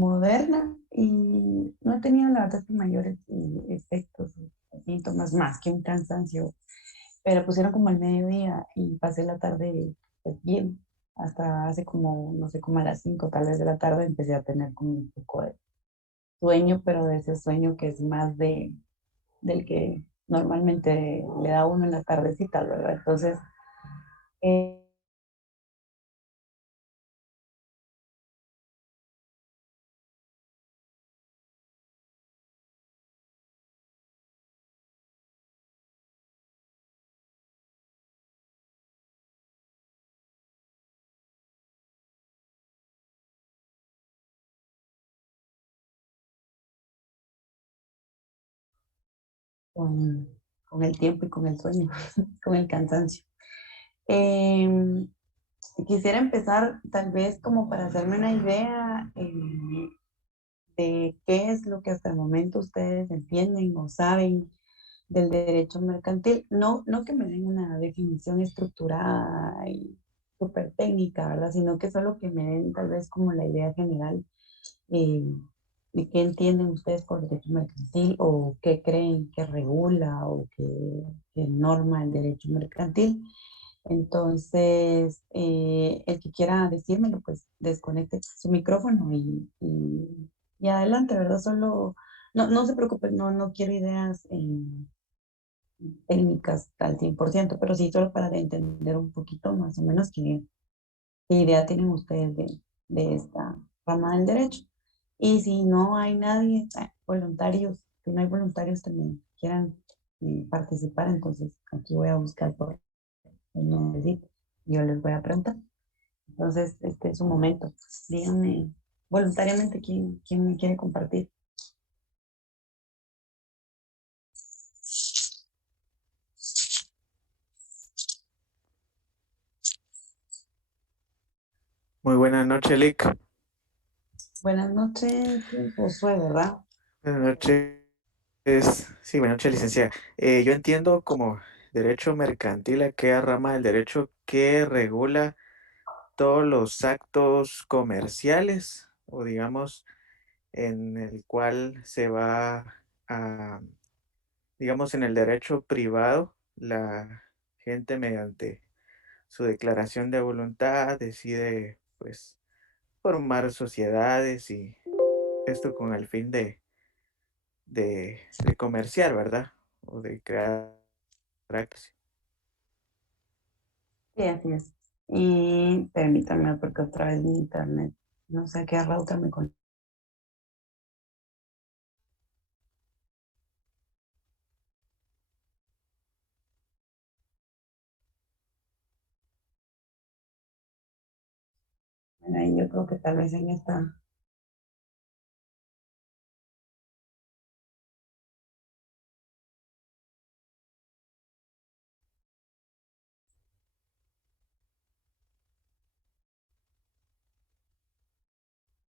moderna y no he tenido la verdad que mayores efectos o síntomas más que un cansancio, pero pusieron como al mediodía y pasé la tarde pues, bien. Hasta hace como, no sé, como a las 5 tal vez de la tarde empecé a tener como un poco de sueño, pero de ese sueño que es más del que normalmente le da a uno en la tardecita, ¿verdad? Entonces, eh, con, con el tiempo y con el sueño, con el cansancio. Eh, Quisiera empezar tal vez como para hacerme una idea de qué es lo que hasta el momento ustedes entienden o saben del derecho mercantil. No, no que me den una definición estructurada y súper técnica, ¿verdad? Sino que solo que me den tal vez como la idea general eh, de qué entienden ustedes por derecho mercantil o qué creen que regula o que norma el derecho mercantil. Entonces, el que quiera decírmelo, pues desconecte su micrófono y adelante, ¿verdad? Solo, no, no se preocupen, no, no quiero ideas técnicas al 100%, pero sí solo para entender un poquito más o menos qué idea tienen ustedes de esta rama del derecho. Y si no hay nadie, voluntarios, si no hay voluntarios también que quieran participar, entonces aquí voy a buscar por el nombrecito. Yo les voy a preguntar. Entonces, este es un momento. Díganme voluntariamente quién me quiere compartir. Muy buenas noches, Lick. Buenas noches, Josué, ¿verdad? Buenas noches. Sí, buenas noches, licenciada. Yo entiendo como derecho mercantil aquella rama del derecho que regula todos los actos comerciales o digamos en el cual se va a, digamos, en el derecho privado, la gente mediante su declaración de voluntad decide pues formar sociedades y esto con el fin de comerciar, ¿verdad? O de crear actos. Sí, así es. Y permítanme, porque otra vez mi internet, no sé a qué router me conecta. Ahí yo creo que tal vez en esta,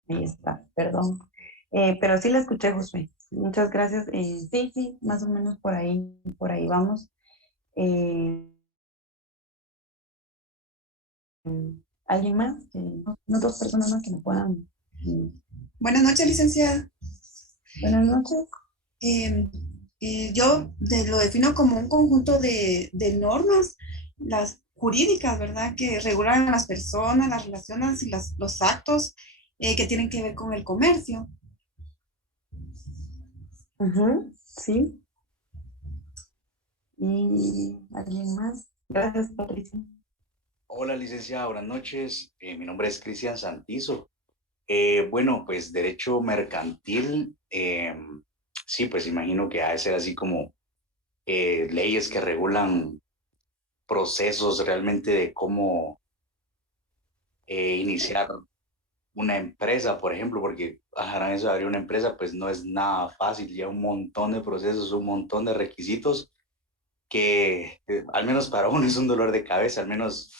ahí está, perdón. Pero sí la escuché, Josué. Muchas gracias. Sí, sí, más o menos por ahí vamos. Eh, ¿Alguien más? No, dos personas más que me puedan. mm, Buenas noches, licenciada. Buenas noches. Eh, yo lo defino como un conjunto de normas, las jurídicas, ¿verdad? Que regulan a las personas, las relaciones y los actos que tienen que ver con el comercio. Ujú, sí. ¿Y alguien más? Gracias, Patricia. Hola, licenciada, buenas noches. Mi nombre es Cristian Santizo. Bueno, pues derecho mercantil, sí, pues imagino que ha de ser así como leyes que regulan procesos realmente de cómo iniciar una empresa, por ejemplo, porque ajá, eso de abrir una empresa pues no es nada fácil, lleva un montón de procesos, un montón de requisitos que al menos para uno es un dolor de cabeza, al menos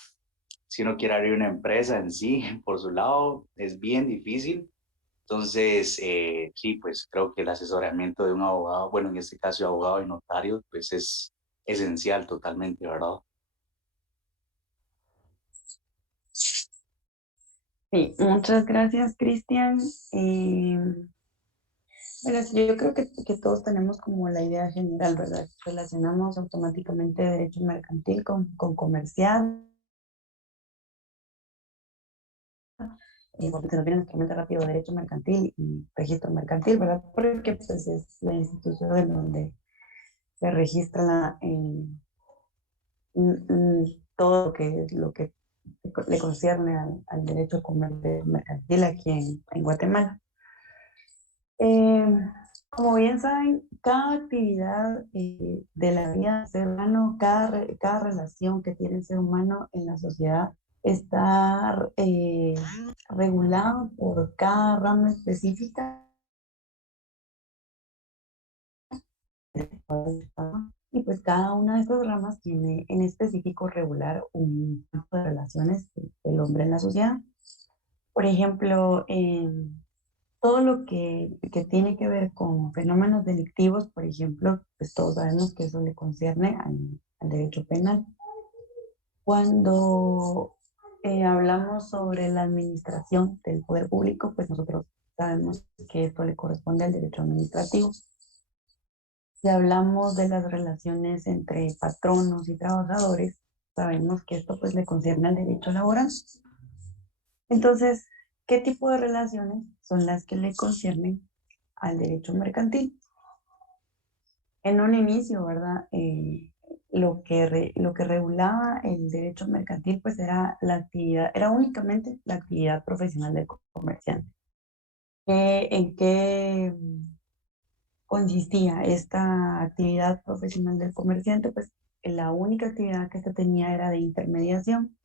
si uno quiere abrir una empresa en sí, por su lado, es bien difícil. Entonces, sí, pues creo que el asesoramiento de un abogado, bueno, en este caso abogado y notario, pues es esencial totalmente, ¿verdad? Sí, muchas gracias, Cristian. Bueno, sí, yo creo que todos tenemos como la idea general, ¿verdad? Relacionamos automáticamente derecho mercantil con comercial. Porque se nos viene nuestra mente rápido derecho mercantil y registro mercantil, ¿verdad? Porque pues es la institución en donde se registra todo lo que le concierne al derecho mercantil aquí en Guatemala. Eh, Como bien saben, cada actividad de la vida del ser humano, cada relación que tiene el ser humano en la sociedad está regulada por cada rama específica. Y pues cada una de esas ramas tiene en específico regular un tipo de relaciones del hombre en la sociedad. Por ejemplo, todo lo que tiene que ver con fenómenos delictivos, por ejemplo, pues todos sabemos que eso le concierne al derecho penal. Cuando hablamos sobre la administración del poder público, pues nosotros sabemos que esto le corresponde al derecho administrativo. Si hablamos de las relaciones entre patronos y trabajadores, sabemos que esto pues le concierne al derecho laboral. Entonces, ¿qué tipo de relaciones son las que le conciernen al derecho mercantil? En un inicio, ¿verdad? Lo que regulaba el derecho mercantil pues era la actividad, era únicamente la actividad profesional del comerciante. ¿En qué consistía esta actividad profesional del comerciante? Pues la única actividad que se tenía era de intermediación,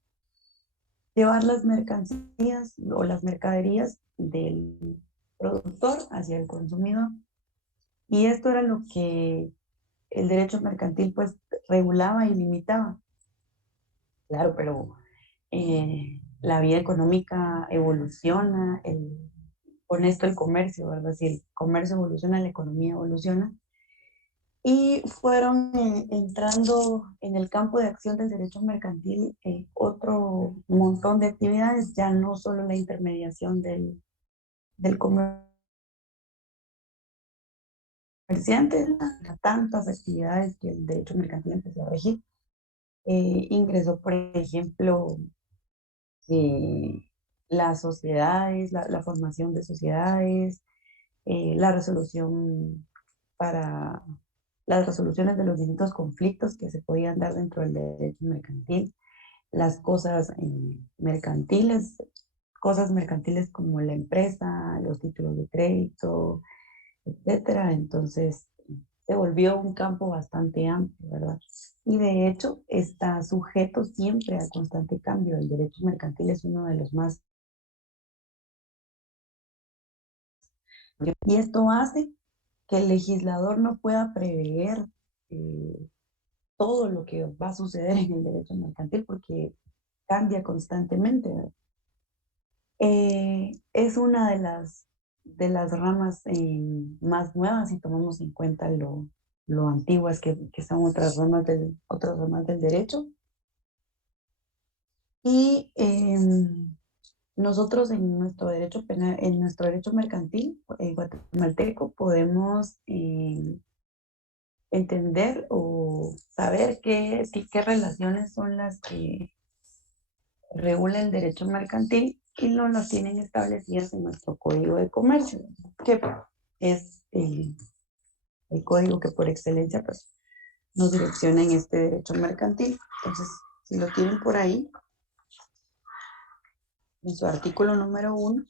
llevar las mercancías o las mercaderías del productor hacia el consumidor. Y esto era lo que el derecho mercantil pues regulaba y limitaba. Claro, pero la vida económica evoluciona, con esto el comercio, ¿verdad? Si el comercio evoluciona, la economía evoluciona. Y fueron entrando en el campo de acción del derecho mercantil otro montón de actividades, ya no solo la intermediación del comerciante, tantas actividades que el derecho mercantil empezó a regir. Ingresó, por ejemplo, eh, las sociedades, la formación de sociedades, la resolución para las resoluciones de los distintos conflictos que se podían dar dentro del derecho mercantil, las cosas mercantiles como la empresa, los títulos de crédito, etcétera. Entonces, se volvió un campo bastante amplio, ¿verdad? Y de hecho, está sujeto siempre a constante cambio. El derecho mercantil es uno de los más. Y esto hace que el legislador no pueda prever eh, todo lo que va a suceder en el derecho mercantil porque cambia constantemente, ¿verdad? Es una de las ramas más nuevas si tomamos en cuenta lo antiguas que son otras ramas del derecho. Y nosotros en nuestro derecho penal, en nuestro derecho mercantil guatemalteco podemos entender o saber qué relaciones son las que regula el derecho mercantil y no las tienen establecidas en nuestro Código de Comercio, que es el código que por excelencia pues, nos direcciona en este derecho mercantil. Entonces, si lo tienen por ahí, en su artículo número 1,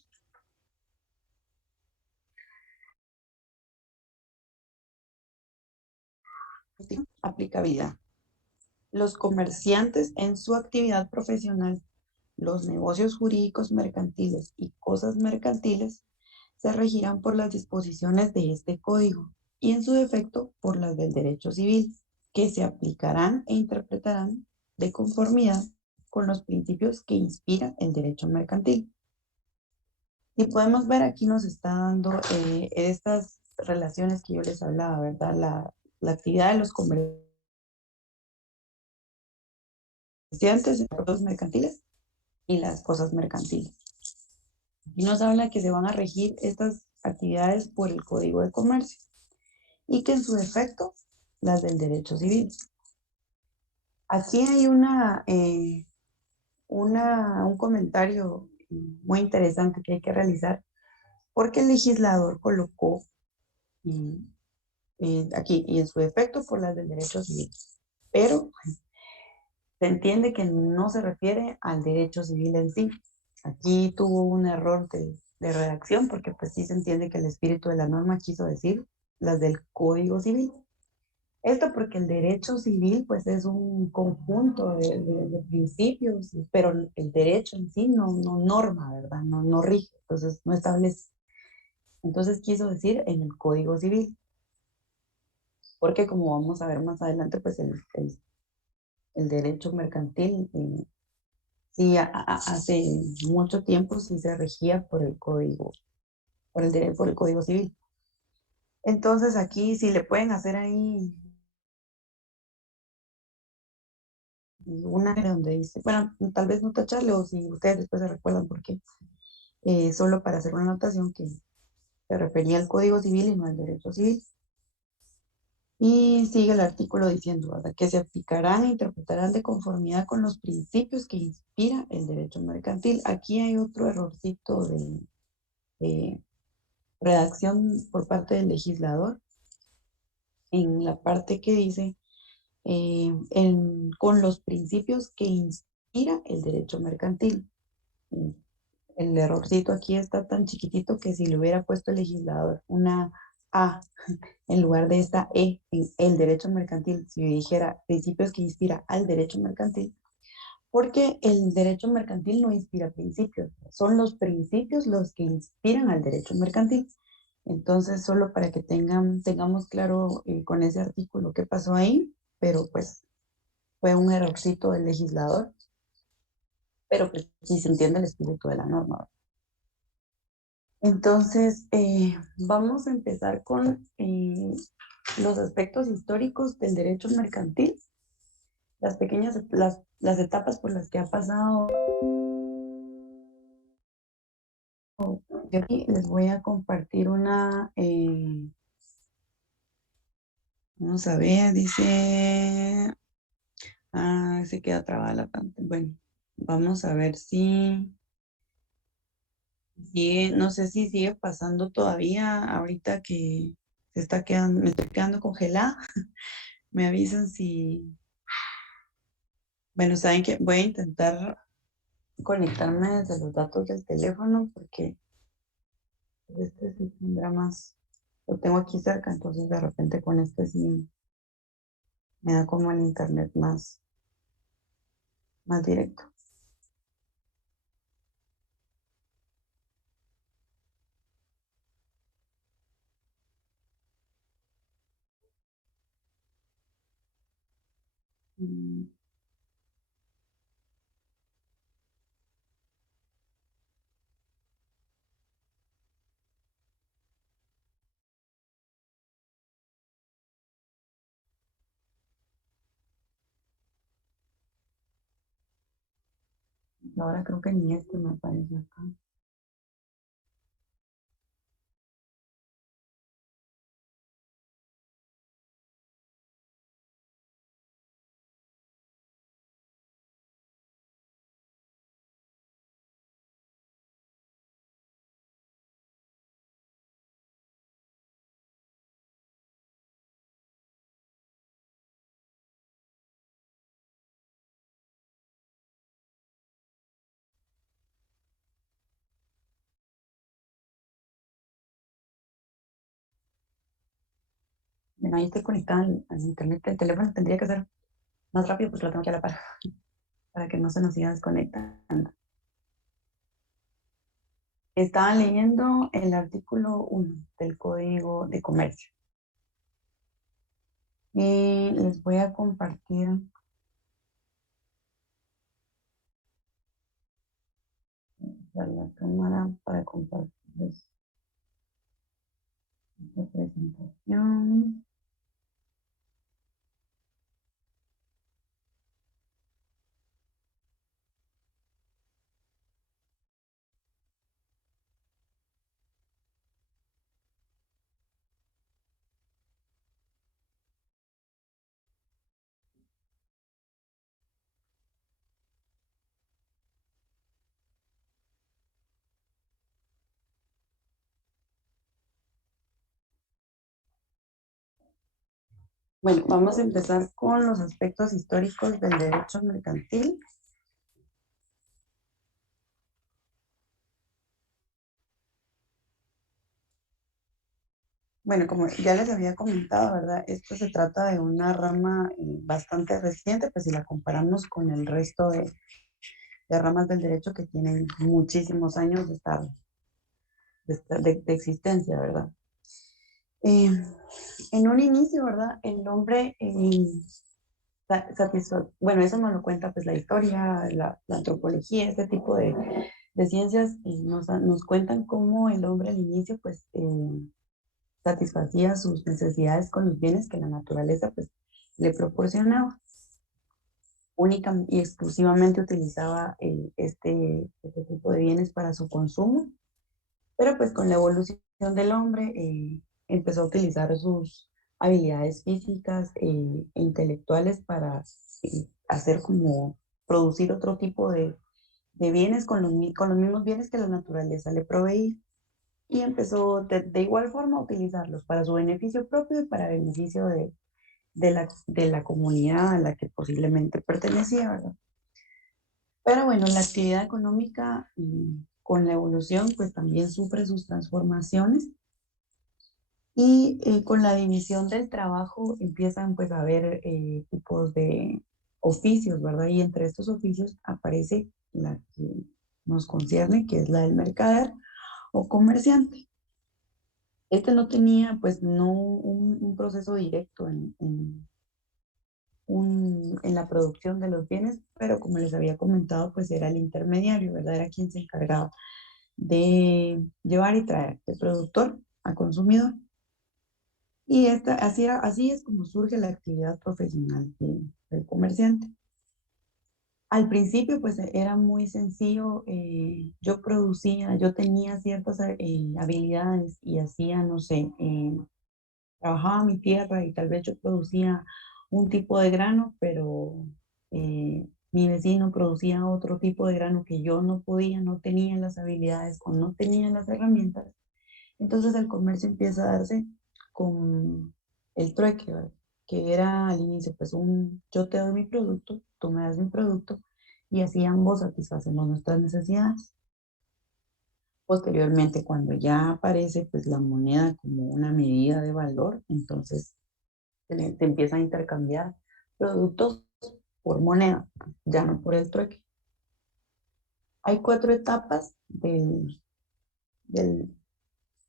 aplicabilidad. Los comerciantes en su actividad profesional, los negocios jurídicos mercantiles y cosas mercantiles se regirán por las disposiciones de este código y en su defecto por las del derecho civil, que se aplicarán e interpretarán de conformidad con los principios que inspiran el derecho mercantil. Y podemos ver aquí nos está dando estas relaciones que yo les hablaba, ¿verdad? La actividad de los comerciantes los mercantiles y las cosas mercantiles. Y nos habla que se van a regir estas actividades por el Código de Comercio y que en su efecto las del derecho civil. Aquí hay un comentario muy interesante que hay que realizar porque el legislador colocó aquí y en su efecto por las del derecho civil, pero se entiende que no se refiere al derecho civil en sí. Aquí tuvo un error de redacción porque pues sí se entiende que el espíritu de la norma quiso decir las del Código Civil. Esto porque el derecho civil pues es un conjunto de principios, pero el derecho en sí no norma, ¿verdad? No rige, entonces no establece. Entonces quiso decir en el Código Civil, porque como vamos a ver más adelante, pues el derecho mercantil sí hace mucho tiempo sí se regía por el Código, por el Código Civil. Entonces aquí sí le pueden hacer ahí una donde dice, bueno, tal vez no tacharle o si ustedes después se recuerdan porque solo para hacer una anotación que se refería al Código Civil y no al derecho civil. Y sigue el artículo diciendo, ¿verdad? Que se aplicarán e interpretarán de conformidad con los principios que inspira el derecho mercantil. Aquí hay otro errorcito de redacción por parte del legislador en la parte que dice con los principios que inspira el derecho mercantil. El errorcito aquí está tan chiquitito que si le hubiera puesto el legislador una A en lugar de esta E en el derecho mercantil, si dijera principios que inspira al derecho mercantil, porque el derecho mercantil no inspira principios, son los principios los que inspiran al derecho mercantil. Entonces, solo para que tengamos claro con ese artículo qué pasó ahí, pero pues fue un errorcito del legislador, pero pues sí se entiende el espíritu de la norma. Entonces, vamos a empezar con los aspectos históricos del derecho mercantil, las pequeñas, las etapas por las que ha pasado. Yo aquí les voy a compartir vamos a ver, dice, se queda trabada la pantalla. Bueno, vamos a ver si sigue, no sé si sigue pasando todavía ahorita que me estoy quedando congelada. Me avisan si, bueno, saben que voy a intentar conectarme desde los datos del teléfono porque este sí tendrá más, lo tengo aquí cerca, entonces de repente con este sí me da como el internet más directo. Mm, Ahora creo que ni este me aparece acá. Bueno, ahí estoy conectada al internet del teléfono, tendría que ser más rápido porque lo tengo que a la par para que no se nos siga desconectando. Estaba leyendo el artículo 1 del Código de Comercio y les voy a compartir la cámara para compartirles esta presentación. Bueno, vamos a empezar con los aspectos históricos del derecho mercantil. Bueno, como ya les había comentado, ¿verdad? Esto se trata de una rama bastante reciente, pues si la comparamos con el resto de ramas del derecho que tienen muchísimos años de existencia, ¿verdad? Eh, en un inicio, ¿verdad? El hombre bueno, eso nos lo cuenta pues la historia, la antropología, este tipo de ciencias, nos cuentan cómo el hombre al inicio pues satisfacía sus necesidades con los bienes que la naturaleza pues le proporcionaba. Única y exclusivamente utilizaba este tipo de bienes para su consumo, pero pues con la evolución del hombre empezó a utilizar sus habilidades físicas e intelectuales para hacer como producir otro tipo de bienes con los mismos bienes que la naturaleza le proveía. Y empezó de igual forma a utilizarlos para su beneficio propio y para beneficio de la comunidad a la que posiblemente pertenecía, ¿verdad? Pero bueno, la actividad económica con la evolución pues también sufre sus transformaciones y con la división del trabajo empiezan pues a haber tipos de oficios, ¿verdad? Y entre estos oficios aparece la que nos concierne, que es la del mercader o comerciante. Este no tenía pues no un proceso directo en la producción de los bienes, pero como les había comentado, pues era el intermediario, ¿verdad? Era quien se encargaba de llevar y traer de productor a consumidor. Y así es como surge la actividad profesional del comerciante. Al principio, pues era muy sencillo. Yo tenía ciertas habilidades y hacía, no sé, trabajaba mi tierra y tal vez yo producía un tipo de grano, pero mi vecino producía otro tipo de grano que yo no podía, no tenía las habilidades o no tenía las herramientas. Entonces el comercio empieza a darse con el trueque, ¿verdad? Que era al inicio, pues yo te doy mi producto, tú me das mi producto y así ambos satisfacemos nuestras necesidades. Posteriormente, cuando ya aparece pues la moneda como una medida de valor, entonces te empieza a intercambiar productos por moneda, ya no por el trueque. Hay 4 etapas del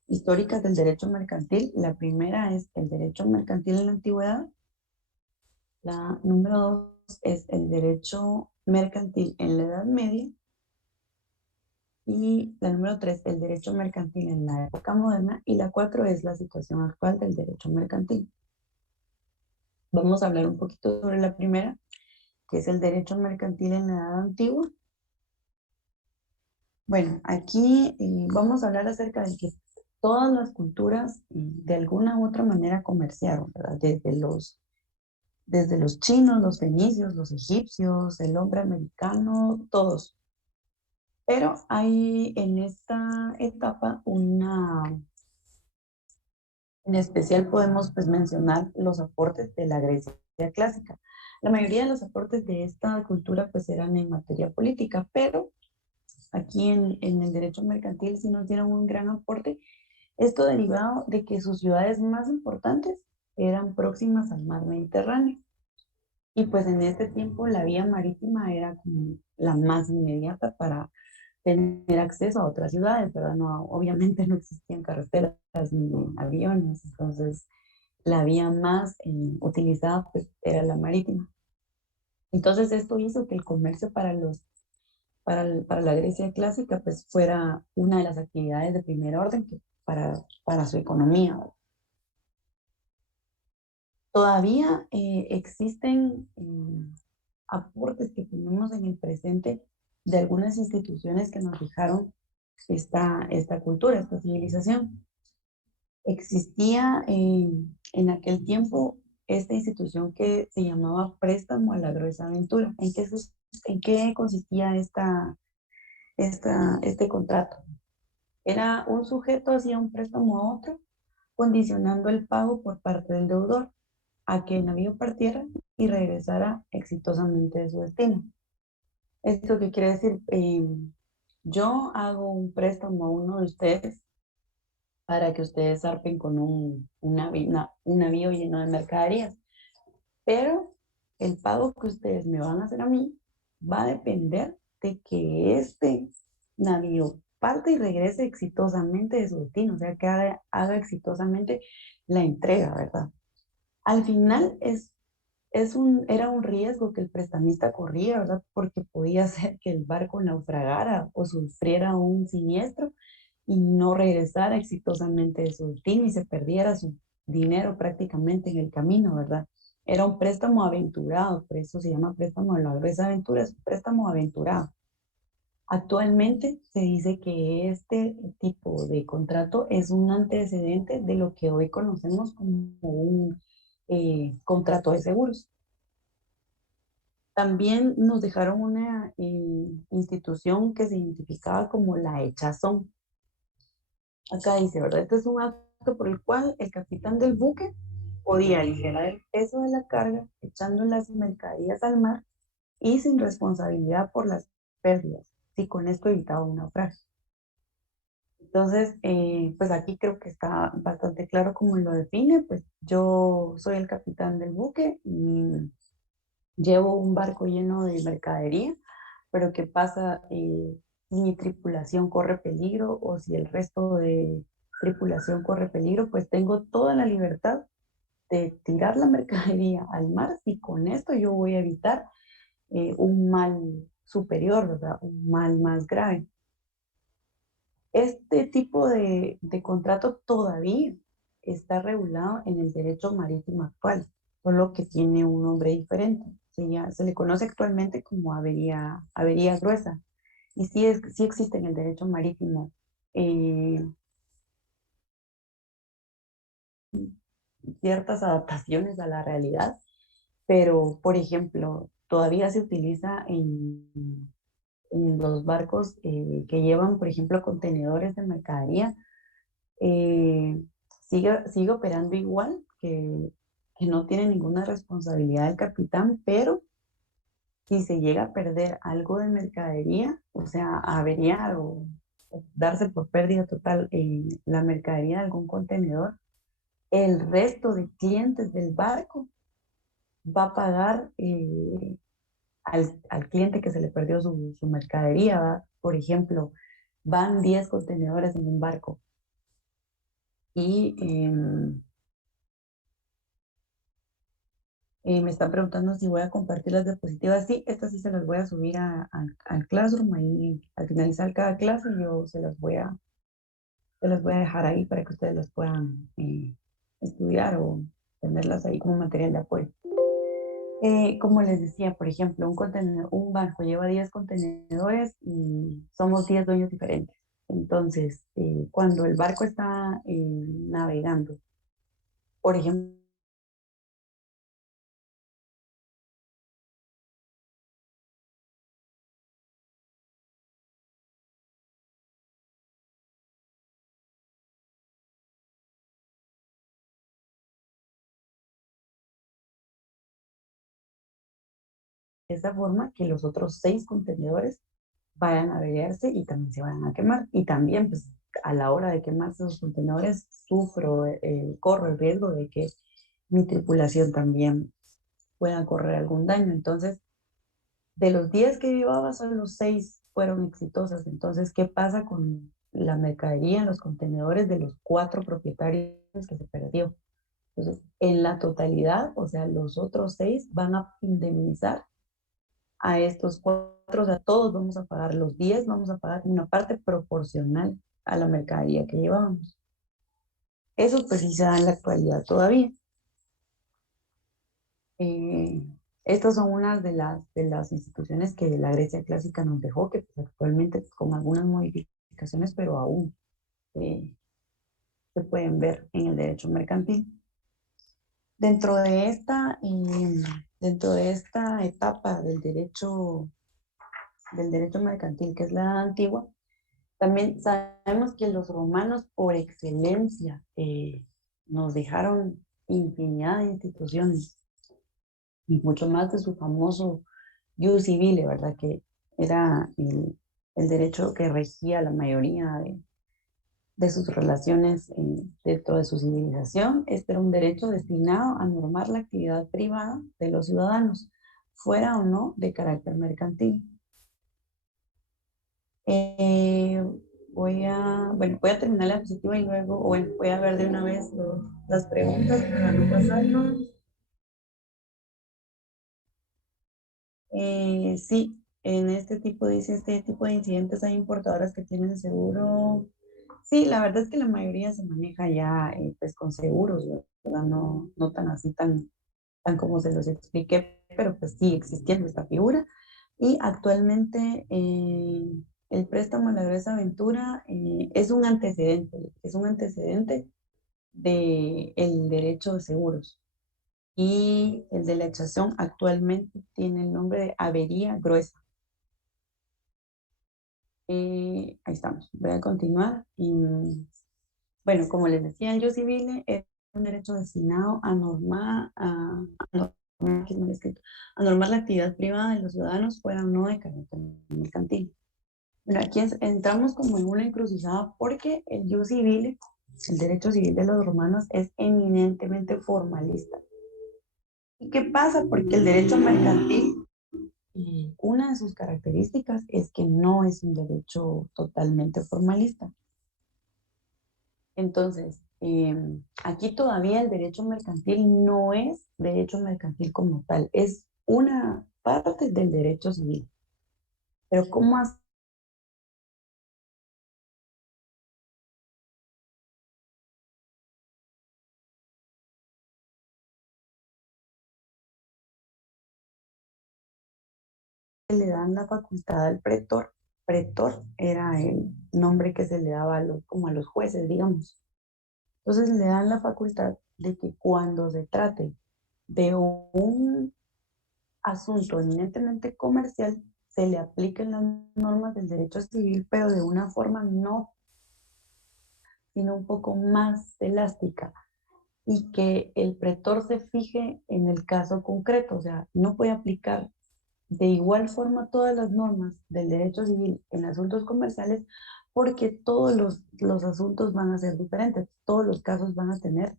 históricas del derecho mercantil. La primera es el derecho mercantil en la antigüedad. La número 2 es el derecho mercantil en la Edad Media. Y la número 3, el derecho mercantil en la época moderna. Y la 4 es la situación actual del derecho mercantil. Vamos a hablar un poquito sobre la primera, que es el derecho mercantil en la Edad Antigua. Bueno, aquí vamos a hablar acerca de que todas las culturas de alguna u otra manera comerciaron, ¿verdad? Desde los chinos, los fenicios, los egipcios, el hombre americano, todos. Pero hay en esta etapa en especial podemos pues mencionar los aportes de la Grecia clásica. La mayoría de los aportes de esta cultura pues eran en materia política, pero aquí en el derecho mercantil sí nos dieron un gran aporte. Esto derivado de que sus ciudades más importantes eran próximas al mar Mediterráneo. Y pues en este tiempo la vía marítima era como la más inmediata para tener acceso a otras ciudades, ¿verdad? No, obviamente no existían carreteras ni aviones, entonces la vía más utilizada pues era la marítima. Entonces esto hizo que el comercio para la Grecia clásica pues fuera una de las actividades de primer orden para su economía, ¿verdad? Todavía existen aportes que tenemos en el presente de algunas instituciones que nos dejaron esta cultura, esta civilización. Existía en aquel tiempo esta institución que se llamaba préstamo a la gruesa aventura. En qué consistía este contrato? Era un sujeto hacía un préstamo a otro, condicionando el pago por parte del deudor. a que el navío partiera y regresara exitosamente de su destino. ¿Esto qué quiere decir? Yo hago un préstamo a uno de ustedes para que ustedes zarpen con un navío lleno de mercaderías, pero el pago que ustedes me van a hacer a mí va a depender de que este navío parte y regrese exitosamente de su destino, o sea, que haga exitosamente la entrega, ¿verdad? Al final era un riesgo que el prestamista corría, ¿verdad? Porque podía ser que el barco naufragara o sufriera un siniestro y no regresara exitosamente de su destino y se perdiera su dinero prácticamente en el camino, ¿verdad? Era un préstamo aventurado, por eso se llama préstamo de largas aventuras, un préstamo aventurado. Actualmente se dice que este tipo de contrato es un antecedente de lo que hoy conocemos como un contrato de seguros. También nos dejaron una institución que se identificaba como la echazón. Acá dice, ¿verdad? Este es un acto por el cual el capitán del buque podía aligerar el peso de la carga echando las mercaderías al mar y sin responsabilidad por las pérdidas, si con esto evitaba un naufragio. Entonces, pues aquí creo que está bastante claro cómo lo define, pues yo soy el capitán del buque y llevo un barco lleno de mercadería, pero ¿qué pasa si mi tripulación corre peligro o si el resto de tripulación corre peligro? Pues tengo toda la libertad de tirar la mercadería al mar y con esto yo voy a evitar un mal superior, ¿verdad? Un mal más grave. Este tipo de contrato todavía está regulado en el derecho marítimo actual, solo que tiene un nombre diferente. Se le conoce actualmente como avería gruesa. Y sí existe en el derecho marítimo eh, ciertas adaptaciones a la realidad, pero, por ejemplo, todavía se utiliza en los barcos que llevan, por ejemplo, contenedores de mercadería. eh, sigue operando igual, que no tiene ninguna responsabilidad del capitán, pero si se llega a perder algo de mercadería, o sea, averiar o darse por pérdida total la mercadería de algún contenedor, el resto de clientes del barco va a pagar al cliente que se le perdió su mercadería, ¿va? Por ejemplo, van 10 contenedores en un barco y me están preguntando si voy a compartir las diapositivas. Sí, estas sí se las voy a subir al Classroom. Ahí al finalizar cada clase yo se las voy a dejar ahí para que ustedes las puedan estudiar o tenerlas ahí como material de apoyo. Como les decía, por ejemplo, un barco lleva 10 contenedores y somos 10 dueños diferentes. Entonces, cuando el barco está navegando, por ejemplo, de esa forma que los otros 6 contenedores vayan a averiarse y también se vayan a quemar. Y también, pues, a la hora de quemarse esos contenedores, corro el riesgo de que mi tripulación también pueda correr algún daño. Entonces, de los 10 que llevaba, solo 6 fueron exitosas. Entonces, ¿qué pasa con la mercadería en los contenedores de los 4 propietarios que se perdió? Entonces, en la totalidad, o sea, los otros 6 van a indemnizar a estos 4, o sea, todos vamos a pagar los 10, vamos a pagar una parte proporcional a la mercadería que llevábamos. Eso pues sí se da en la actualidad todavía. Eh, Estas son unas de las instituciones que la Grecia clásica nos dejó, que pues, actualmente pues, con algunas modificaciones, pero aún eh, se pueden ver en el derecho mercantil. Dentro de esta etapa del derecho mercantil, que es la edad antigua, también sabemos que los romanos por excelencia nos dejaron infinidad de instituciones y mucho más de su famoso Jus civile, ¿verdad? Que era el derecho que regía la mayoría de sus relaciones dentro de su civilización. Este era un derecho destinado a normar la actividad privada de los ciudadanos, fuera o no de carácter mercantil. Eh, voy a terminar la diapositiva y luego, voy a ver de una vez las preguntas para no pasarnos. Sí, en este tipo de incidentes hay importadoras que tienen seguro. Sí, la verdad es que la mayoría se maneja ya pues con seguros, ¿verdad? No, no tan así, tan como se los expliqué, pero pues sí existiendo esta figura. Y actualmente el préstamo en la Gruesa Aventura es un antecedente del derecho de seguros. Y el de la excepción actualmente tiene el nombre de avería gruesa. Ahí estamos, voy a continuar. Bueno, como les decía, el Jus civile es un derecho destinado a normar, aquí no lo he escrito, a normar la actividad privada de los ciudadanos fuera o no de carácter mercantil. Bueno, aquí entramos como en una encrucijada porque el Jus civile, el derecho civil de los romanos, es eminentemente formalista. ¿Y qué pasa? Porque el derecho mercantil, una de sus características es que no es un derecho totalmente formalista. Entonces, aquí todavía el derecho mercantil no es derecho mercantil como tal, es una parte del derecho civil. Pero ¿cómo le dan la facultad al pretor? Pretor era el nombre que se le daba como a los jueces, digamos. Entonces le dan la facultad de que cuando se trate de un asunto eminentemente comercial, se le apliquen las normas del derecho civil, pero de una forma no, sino un poco más elástica, y que el pretor se fije en el caso concreto, o sea, no puede aplicar de igual forma todas las normas del derecho civil en asuntos comerciales, porque todos los asuntos van a ser diferentes, todos los casos van a tener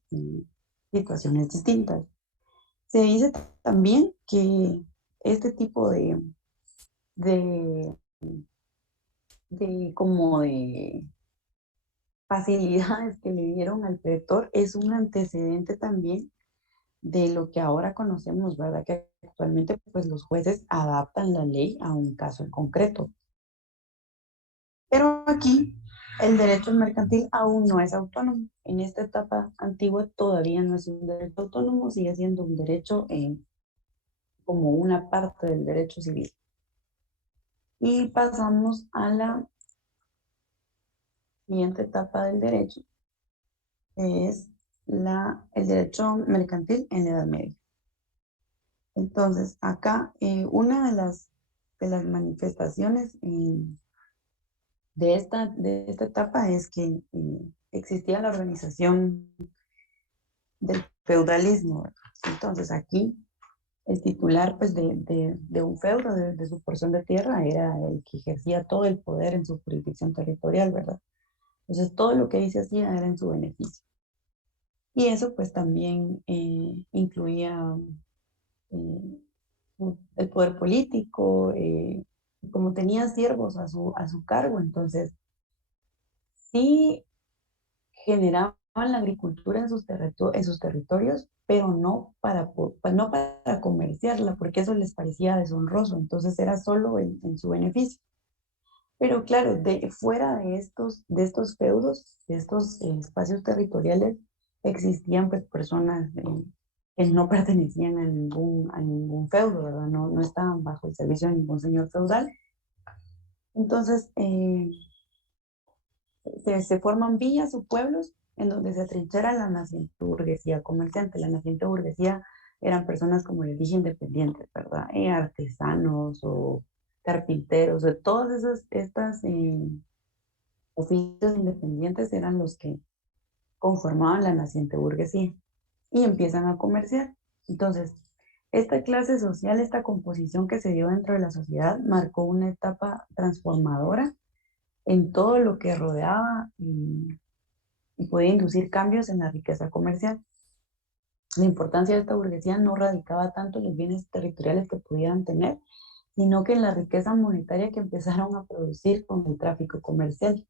situaciones distintas. Se dice también que este tipo de, como de facilidades que le dieron al pretor es un antecedente también de lo que ahora conocemos, ¿verdad? Que actualmente pues los jueces adaptan la ley a un caso en concreto. Pero aquí el derecho mercantil aún no es autónomo. En esta etapa antigua todavía no es un derecho autónomo, sigue siendo un derecho como una parte del derecho civil. Y pasamos a la siguiente etapa del derecho, que es el derecho mercantil en la Edad Media. Entonces, acá una de las manifestaciones de esta etapa es que existía la organización del feudalismo, ¿verdad? Entonces, aquí el titular pues, de un feudo, de su porción de tierra, era el que ejercía todo el poder en su jurisdicción territorial, ¿verdad? Entonces, todo lo que ahí se hacía era en su beneficio. Y eso pues también incluía eh, el poder político, como tenía siervos a su cargo, entonces sí generaban la agricultura en sus territorios, pero no para comerciarla, porque eso les parecía deshonroso, entonces era solo en su beneficio. Pero claro, fuera de estos feudos, de estos espacios territoriales, existían pues personas que no pertenecían a ningún feudo, ¿verdad? No, no estaban bajo el servicio de ningún señor feudal. Entonces, se forman villas o pueblos en donde se atrinchera la naciente burguesía comerciante. La naciente burguesía eran personas, como les dije, independientes, ¿verdad? Artesanos o carpinteros, de todas estas oficios independientes eran los que conformaban la naciente burguesía. y empiezan a comerciar. Entonces, esta clase social, esta composición que se dio dentro de la sociedad, marcó una etapa transformadora en todo lo que rodeaba y podía inducir cambios en la riqueza comercial. La importancia de esta burguesía no radicaba tanto en los bienes territoriales que pudieran tener, sino que en la riqueza monetaria que empezaron a producir con el tráfico comercial.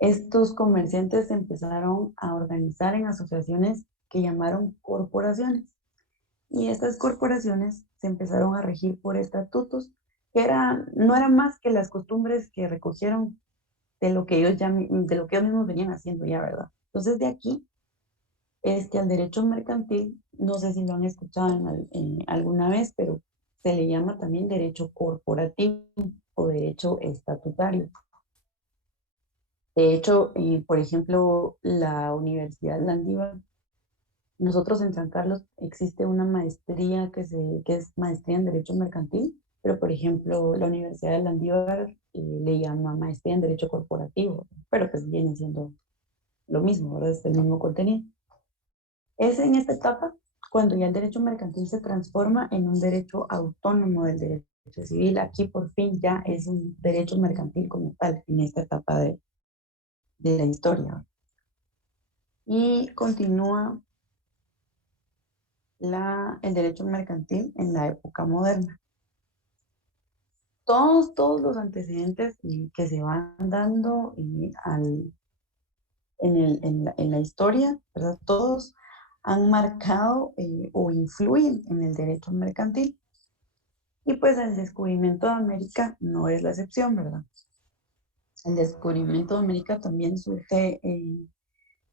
Estos comerciantes empezaron a organizar en asociaciones que llamaron corporaciones. Y estas corporaciones se empezaron a regir por estatutos que no eran más que las costumbres que recogieron de lo que de lo que ellos mismos venían haciendo ya, ¿verdad? Entonces de aquí es que al derecho mercantil, no sé si lo han escuchado alguna vez, pero se le llama también derecho corporativo o derecho estatutario. De hecho, por ejemplo, la Universidad Landívar, nosotros en San Carlos existe una maestría que es maestría en Derecho Mercantil, pero por ejemplo, la Universidad de Landívar le llama maestría en Derecho Corporativo, pero pues viene siendo lo mismo, ¿verdad? Es el mismo contenido. Es en esta etapa cuando ya el derecho mercantil se transforma en un derecho autónomo del derecho civil. Aquí por fin ya es un derecho mercantil como tal, en esta etapa de la historia. Y continúa el derecho mercantil en la época moderna. Todos los antecedentes que se van dando en la historia, ¿verdad? Todos han marcado o influyen en el derecho mercantil. Y pues el descubrimiento de América no es la excepción, ¿verdad? El descubrimiento de América también surge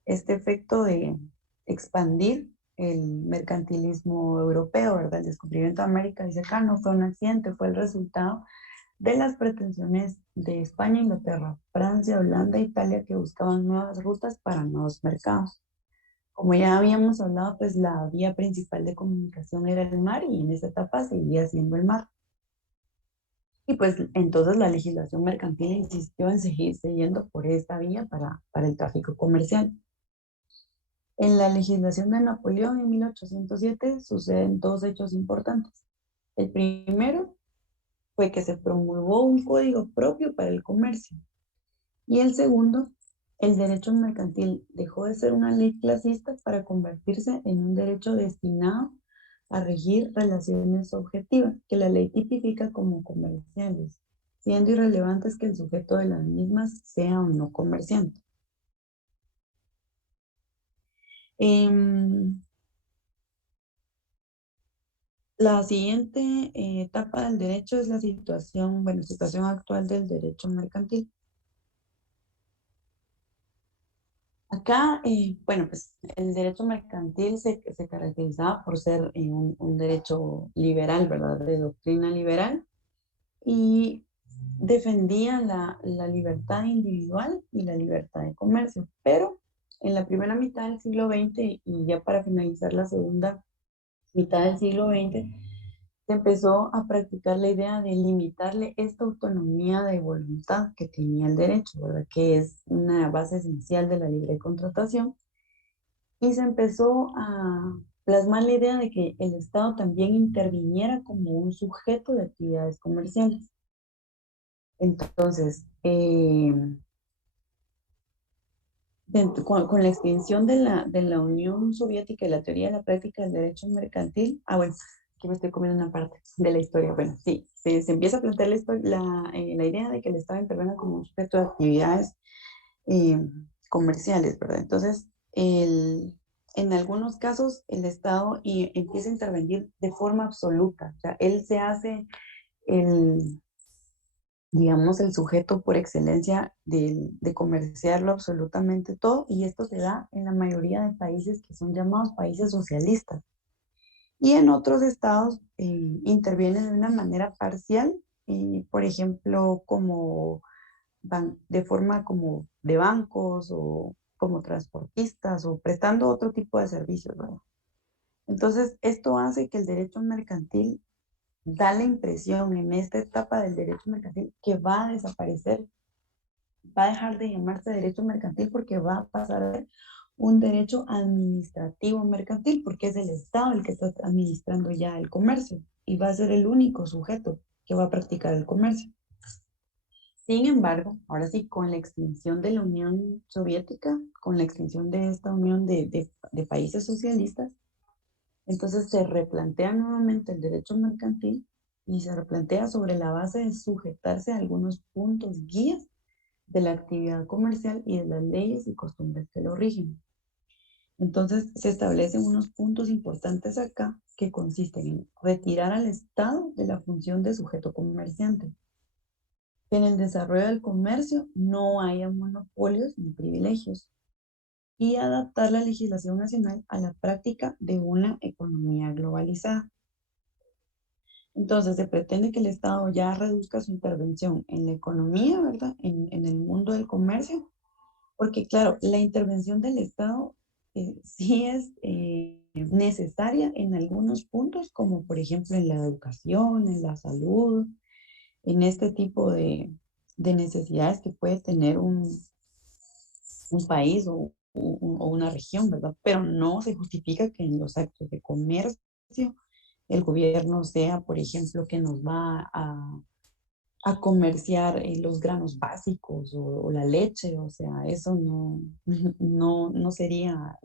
este efecto de expandir el mercantilismo europeo, ¿verdad? El descubrimiento de América, dice acá, no fue un accidente, fue el resultado de las pretensiones de España, Inglaterra, Francia, Holanda e Italia que buscaban nuevas rutas para nuevos mercados. Como ya habíamos hablado, pues la vía principal de comunicación era el mar y en esa etapa seguía siendo el mar. Y pues entonces la legislación mercantil insistió en seguir siguiendo por esta vía para el tráfico comercial. En la legislación de Napoleón en 1807 suceden dos hechos importantes. El primero fue que se promulgó un código propio para el comercio. Y el segundo, el derecho mercantil dejó de ser una ley clasista para convertirse en un derecho destinado a regir relaciones objetivas, que la ley tipifica como comerciales, siendo irrelevantes que el sujeto de las mismas sea o no comerciante. La siguiente etapa del derecho es la situación actual del derecho mercantil. Acá, pues el derecho mercantil se caracterizaba por ser un derecho liberal, ¿verdad? De doctrina liberal, y defendía la libertad individual y la libertad de comercio. Pero en la primera mitad del siglo XX y ya para finalizar la segunda mitad del siglo XX, se empezó a practicar la idea de limitarle esta autonomía de voluntad que tenía el derecho, ¿verdad? Que es una base esencial de la libre contratación. Y se empezó a plasmar la idea de que el Estado también interviniera como un sujeto de actividades comerciales. Entonces, con la extinción de la Unión Soviética y la teoría de la práctica del derecho mercantil, bueno, aquí me estoy comiendo una parte de la historia. Bueno, sí, se empieza a plantear la idea de que el Estado intervenga como un sujeto de actividades comerciales, ¿verdad? Entonces, en algunos casos, el Estado empieza a intervenir de forma absoluta, o sea, él se hace el, digamos, el sujeto por excelencia de comerciarlo absolutamente todo, y esto se da en la mayoría de países que son llamados países socialistas. Y en otros estados interviene de una manera parcial, por ejemplo, como de forma como de bancos o como transportistas o prestando otro tipo de servicios, ¿verdad? Entonces, esto hace que el derecho mercantil da la impresión en esta etapa del derecho mercantil que va a desaparecer, va a dejar de llamarse derecho mercantil porque va a pasar a ser un derecho administrativo mercantil, porque es el Estado el que está administrando ya el comercio y va a ser el único sujeto que va a practicar el comercio. Sin embargo, ahora sí, con la extinción de la Unión Soviética, con la extinción de esta unión de países socialistas, entonces se replantea nuevamente el derecho mercantil y se replantea sobre la base de sujetarse a algunos puntos guías de la actividad comercial y de las leyes y costumbres que lo rigen. Entonces se establecen unos puntos importantes acá que consisten en retirar al Estado de la función de sujeto comerciante, que en el desarrollo del comercio no haya monopolios ni privilegios y adaptar la legislación nacional a la práctica de una economía globalizada. Entonces se pretende que el Estado ya reduzca su intervención en la economía, ¿verdad? En el mundo del comercio, porque claro, la intervención del Estado sí es necesaria en algunos puntos, como por ejemplo en la educación, en la salud, en este tipo de necesidades que puede tener un país o una región, ¿verdad? Pero no se justifica que en los actos de comercio el gobierno sea, por ejemplo, que nos va a comerciar los granos básicos o la leche, o sea, eso no sería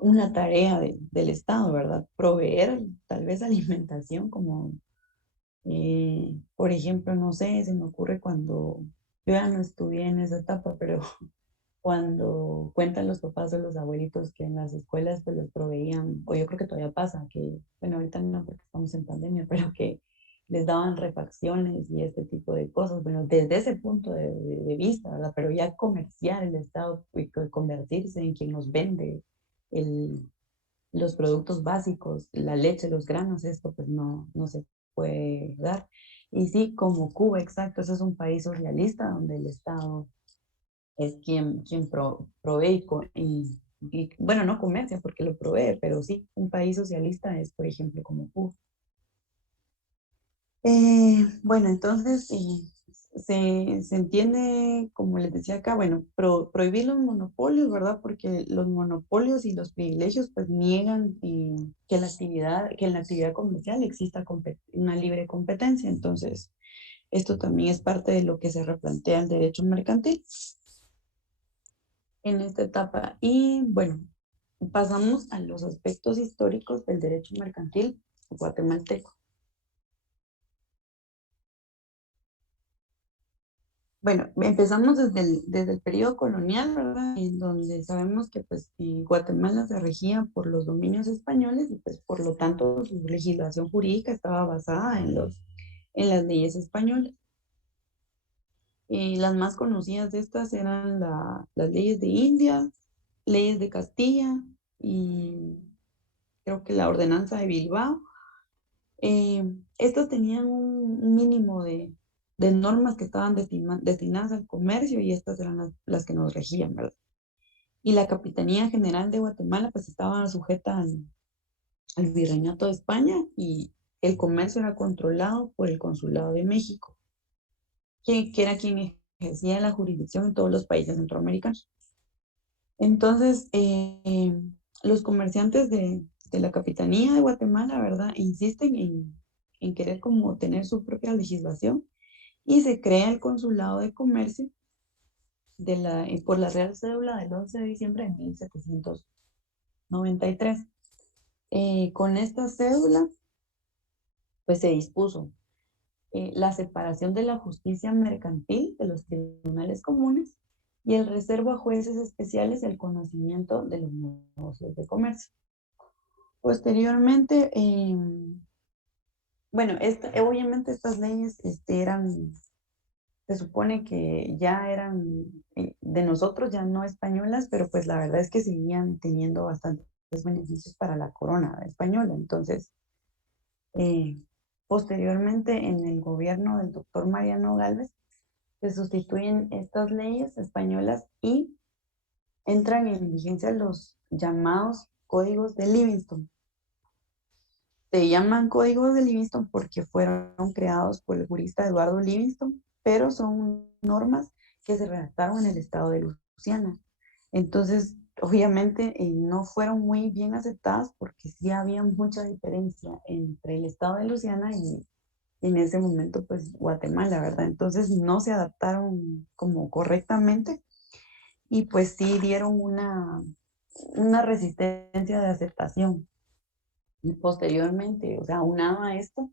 una tarea del Estado, ¿verdad? Proveer tal vez alimentación como, por ejemplo, no sé, se me ocurre cuando yo ya no estudié en esa etapa, pero cuando cuentan los papás o los abuelitos que en las escuelas pues les proveían, o yo creo que todavía pasa, que, bueno, ahorita no porque estamos en pandemia, pero que les daban refacciones y este tipo de cosas, bueno, desde ese punto de vista, ¿verdad? Pero ya comerciar el Estado y convertirse en quien nos vende el, los productos básicos, la leche, los granos, esto pues no se puede dar. Y sí, como Cuba, exacto, ese es un país socialista donde el Estado es quien provee bueno, no comercia porque lo provee, pero sí, un país socialista es, por ejemplo, como Cuba. Bueno, entonces se entiende, como les decía acá, bueno, prohibir los monopolios, ¿verdad? Porque los monopolios y los privilegios pues niegan que en la actividad comercial exista una libre competencia. Entonces, esto también es parte de lo que se replantea el derecho mercantil en esta etapa. Y bueno, pasamos a los aspectos históricos del derecho mercantil guatemalteco. Bueno, empezamos desde el periodo colonial, ¿verdad? En donde sabemos que pues Guatemala se regía por los dominios españoles y pues por lo tanto su legislación jurídica estaba basada en las leyes españolas. Las más conocidas de estas eran las leyes de India, leyes de Castilla y creo que la ordenanza de Bilbao. Estas tenían un mínimo de normas que estaban destinadas al comercio y estas eran las que nos regían, ¿verdad? Y la Capitanía General de Guatemala pues estaba sujeta al Virreinato de España y el comercio era controlado por el Consulado de México, que era quien ejercía la jurisdicción en todos los países centroamericanos. Entonces, los comerciantes de la Capitanía de Guatemala, ¿verdad? Insisten en querer como tener su propia legislación y se crea el Consulado de Comercio por la Real Cédula del 11 de diciembre de 1793. Con esta cédula, pues se dispuso la separación de la justicia mercantil de los tribunales comunes y el reservo a jueces especiales el conocimiento de los negocios de comercio. Posteriormente, bueno, obviamente estas leyes se supone que ya eran de nosotros, ya no españolas, pero pues la verdad es que seguían teniendo bastantes beneficios para la corona española. Entonces, posteriormente en el gobierno del doctor Mariano Gálvez, se sustituyen estas leyes españolas y entran en vigencia los llamados códigos de Livingston. Se llaman códigos de Livingston porque fueron creados por el jurista Eduardo Livingston, pero son normas que se redactaron en el estado de Luisiana. Entonces, obviamente, no fueron muy bien aceptadas porque sí había mucha diferencia entre el estado de Luisiana y en ese momento, pues, Guatemala, ¿verdad? Entonces, no se adaptaron como correctamente y pues sí dieron una resistencia de aceptación. Y posteriormente, o sea, aunado a esto,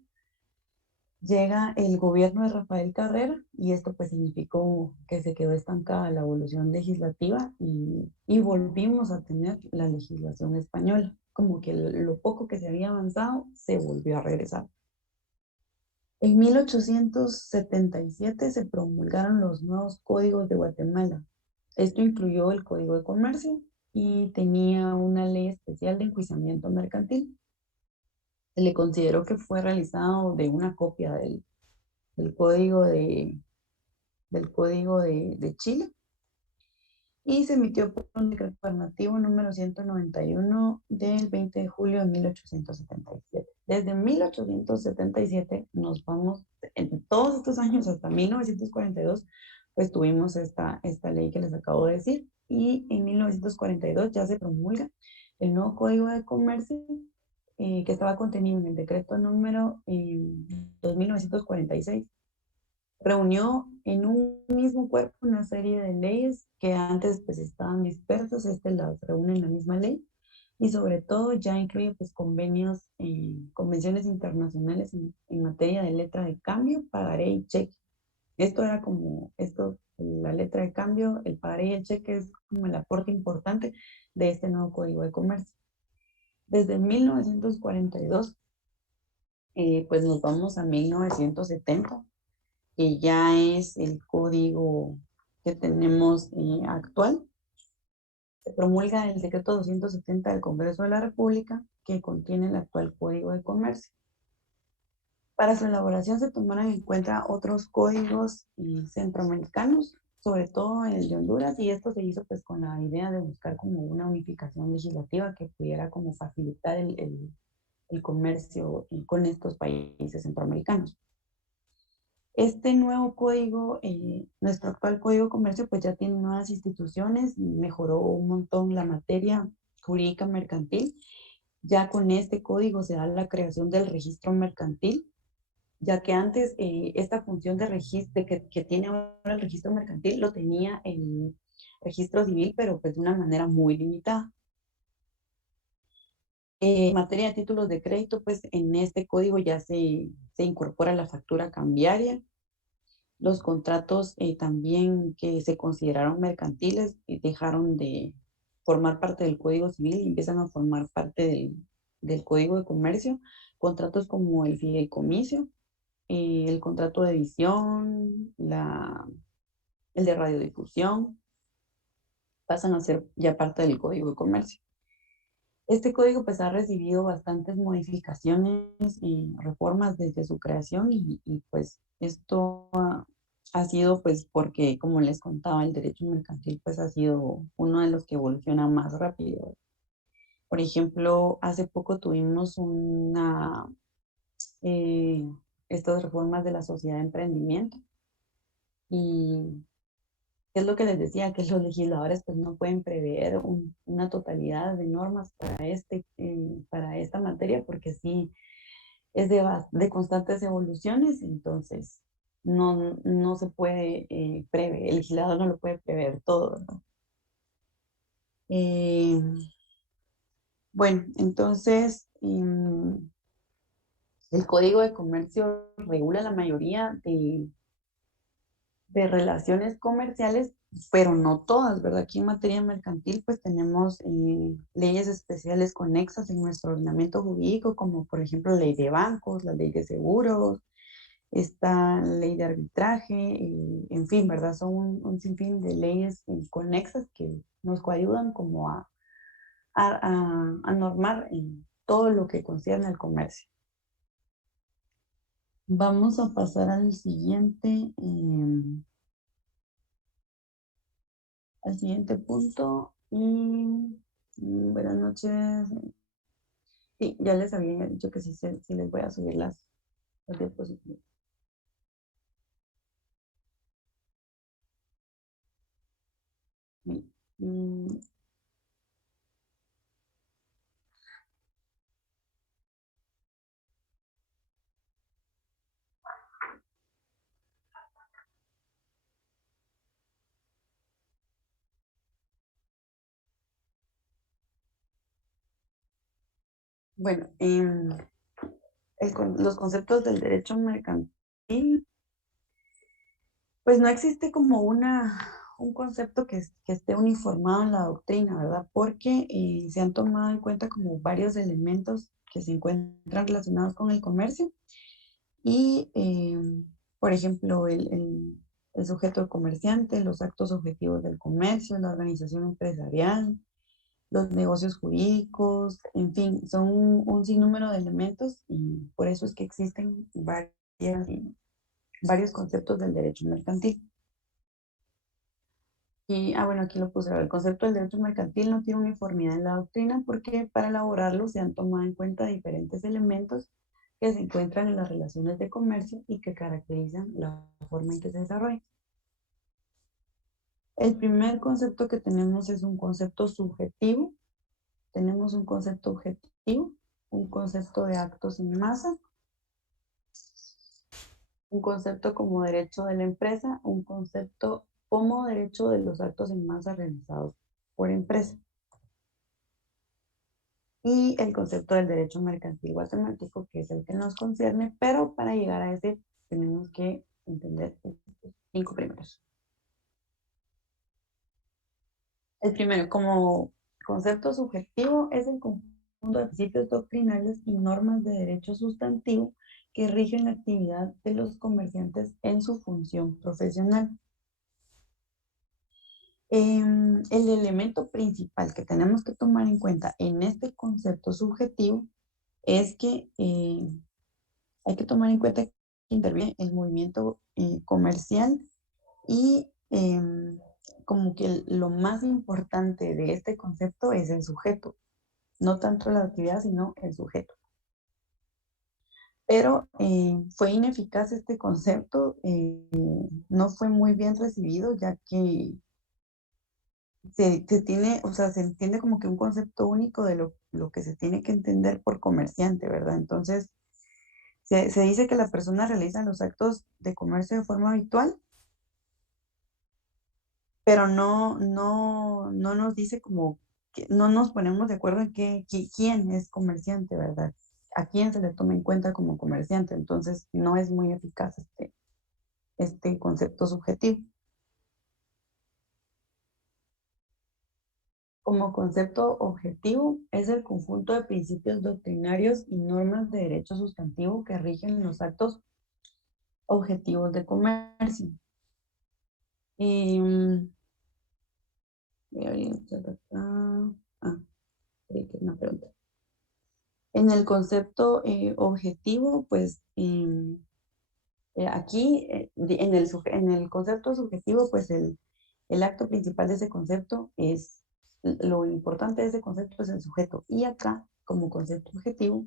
llega el gobierno de Rafael Carrera y esto pues significó que se quedó estancada la evolución legislativa y volvimos a tener la legislación española, como que lo poco que se había avanzado se volvió a regresar. En 1877 se promulgaron los nuevos códigos de Guatemala. Esto incluyó el Código de Comercio y tenía una ley especial de enjuiciamiento mercantil. Se le consideró que fue realizado de una copia del código de Chile y se emitió por un decreto gubernativo número 191 del 20 de julio de 1877. Desde 1877 nos vamos, en todos estos años hasta 1942, pues tuvimos esta ley que les acabo de decir y en 1942 ya se promulga el nuevo Código de Comercio que estaba contenido en el decreto número 2946. Reunió en un mismo cuerpo una serie de leyes que antes pues estaban dispersas, las reúne en la misma ley y sobre todo ya incluye pues convenios, convenciones internacionales en materia de letra de cambio, pagaré y cheque. Esto era como, la letra de cambio, el pagaré y el cheque es como el aporte importante de este nuevo Código de Comercio. Desde 1942, pues nos vamos a 1970 que ya es el código que tenemos actual. Se promulga el decreto 270 del Congreso de la República que contiene el actual Código de Comercio. Para su elaboración se tomaron en cuenta otros códigos centroamericanos, sobre todo el de Honduras, y esto se hizo pues con la idea de buscar como una unificación legislativa que pudiera como facilitar el comercio con estos países centroamericanos. Este nuevo código, nuestro actual código de comercio, pues ya tiene nuevas instituciones, mejoró un montón la materia jurídica mercantil. Ya con este código se da la creación del registro mercantil, ya que antes esta función de registro que tiene ahora el registro mercantil lo tenía el registro civil, pero pues de una manera muy limitada. En materia de títulos de crédito, pues en este código ya se incorpora la factura cambiaria. Los contratos también que se consideraron mercantiles dejaron de formar parte del Código Civil y empiezan a formar parte del Código de Comercio. Contratos como el fideicomiso, el contrato de edición, el de radiodifusión, pasan a ser ya parte del Código de Comercio. Este código pues ha recibido bastantes modificaciones y reformas desde su creación y pues esto ha sido pues porque, como les contaba, el derecho mercantil pues ha sido uno de los que evoluciona más rápido. Por ejemplo, hace poco tuvimos eh, estas reformas de la sociedad de emprendimiento y es lo que les decía, que los legisladores pues no pueden prever una totalidad de normas para esta materia porque sí es de constantes evoluciones, entonces no se puede prever, el legislador no lo puede prever todo, ¿verdad? Eh, bueno, entonces el Código de Comercio regula la mayoría de relaciones comerciales, pero no todas, ¿verdad? Aquí en materia mercantil, pues tenemos leyes especiales conexas en nuestro ordenamiento jurídico, como por ejemplo la ley de bancos, la ley de seguros, esta ley de arbitraje, en fin, ¿verdad? Son un sinfín de leyes conexas que nos coayudan como a normar todo lo que concierne al comercio. Vamos a pasar al siguiente punto. Buenas noches. Sí, ya les había dicho que sí les voy a subir las diapositivas. Mm, Bueno, los conceptos del derecho mercantil, pues no existe como un concepto que esté uniformado en la doctrina, ¿verdad? Porque se han tomado en cuenta como varios elementos que se encuentran relacionados con el comercio y, por ejemplo, el sujeto comerciante, los actos objetivos del comercio, la organización empresarial, los negocios jurídicos, en fin, son un sinnúmero de elementos y por eso es que existen varios conceptos del derecho mercantil. Y, bueno, aquí lo puse, el concepto del derecho mercantil no tiene uniformidad en la doctrina porque para elaborarlo se han tomado en cuenta diferentes elementos que se encuentran en las relaciones de comercio y que caracterizan la forma en que se desarrolla. El primer concepto que tenemos es un concepto subjetivo. Tenemos un concepto objetivo, un concepto de actos en masa, un concepto como derecho de la empresa, un concepto como derecho de los actos en masa realizados por empresa. Y el concepto del derecho mercantil guatemalteco, que es el que nos concierne, pero para llegar a ese tenemos que entender estos 5 primeros. El primero, como concepto subjetivo, es el conjunto de principios doctrinarios y normas de derecho sustantivo que rigen la actividad de los comerciantes en su función profesional. El elemento principal que tenemos que tomar en cuenta en este concepto subjetivo es que hay que tomar en cuenta que interviene el movimiento comercial y como que lo más importante de este concepto es el sujeto, no tanto la actividad, sino el sujeto. Pero fue ineficaz este concepto, no fue muy bien recibido, ya que se tiene, o sea, se entiende como que un concepto único de lo que se tiene que entender por comerciante, ¿verdad? Entonces, se dice que la persona realiza los actos de comercio de forma habitual, pero no nos dice como, que no nos ponemos de acuerdo en quién es comerciante, ¿verdad? A quién se le toma en cuenta como comerciante. Entonces, no es muy eficaz este concepto subjetivo. Como concepto objetivo, es el conjunto de principios doctrinarios y normas de derecho sustantivo que rigen los actos objetivos de comercio. Voy a abrir creí que una pregunta. En el concepto objetivo, pues aquí en el concepto subjetivo, pues el acto principal de ese concepto es, lo importante de ese concepto es el sujeto. Y acá, como concepto objetivo,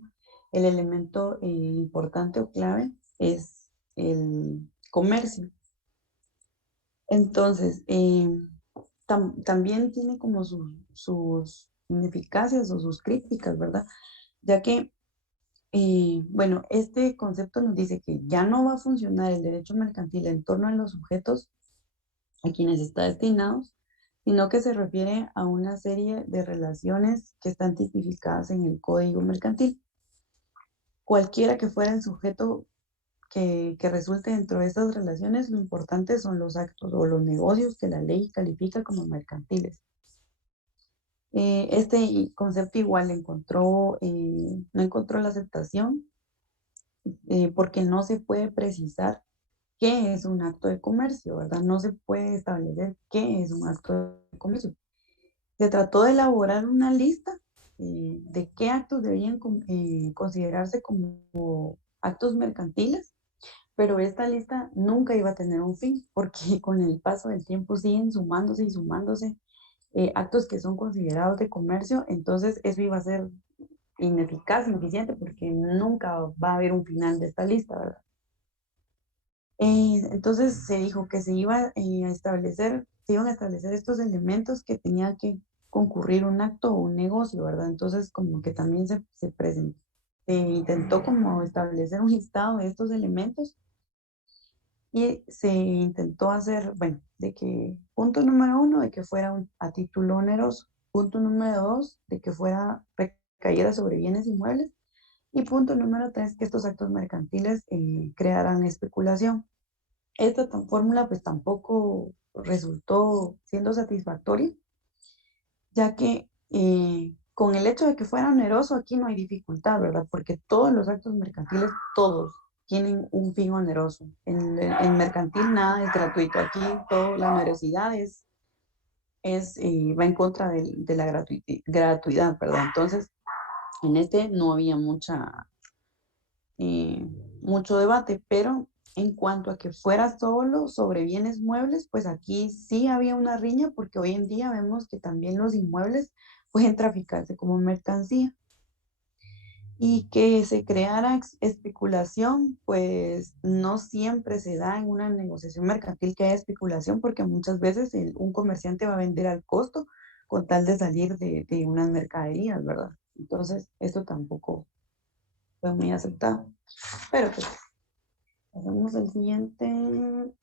el elemento importante o clave es el comercio. Entonces, también tiene como sus ineficacias o sus críticas, ¿verdad? Ya que, bueno, este concepto nos dice que ya no va a funcionar el derecho mercantil en torno a los sujetos a quienes está destinado, sino que se refiere a una serie de relaciones que están tipificadas en el Código Mercantil. Cualquiera que fuera el sujeto que resulte dentro de estas relaciones, lo importante son los actos o los negocios que la ley califica como mercantiles. Este concepto igual no encontró la aceptación porque no se puede precisar qué es un acto de comercio, ¿verdad? No se puede establecer qué es un acto de comercio. Se trató de elaborar una lista de qué actos debían considerarse como actos mercantiles, pero esta lista nunca iba a tener un fin, porque con el paso del tiempo siguen sumándose y sumándose actos que son considerados de comercio, entonces eso iba a ser ineficaz, ineficiente, porque nunca va a haber un final de esta lista, ¿verdad? Entonces se dijo que se iba a establecer se iban a establecer estos elementos que tenía que concurrir un acto o un negocio, ¿verdad? Entonces, como que también se presentó, se intentó como establecer un listado de estos elementos y se intentó hacer, bueno, de que, punto número 1, de que fuera a título oneroso, punto número 2, de que fuera recaída sobre bienes inmuebles, y punto número 3, que estos actos mercantiles crearan especulación. Esta fórmula pues tampoco resultó siendo satisfactoria, ya que con el hecho de que fuera oneroso aquí no hay dificultad, ¿verdad? Porque todos los actos mercantiles, todos tienen un fin oneroso. En mercantil nada es gratuito. Aquí toda la onerosidad va en contra de la gratuidad, ¿verdad? Entonces, en este no había mucho debate, pero en cuanto a que fuera solo sobre bienes muebles, pues aquí sí había una riña porque hoy en día vemos que también los inmuebles pueden traficarse como mercancía. Y que se creara especulación, pues no siempre se da en una negociación mercantil que haya especulación, porque muchas veces un comerciante va a vender al costo con tal de salir de unas mercaderías, ¿verdad? Entonces, esto tampoco fue muy aceptado. Pero pues, pasamos al siguiente,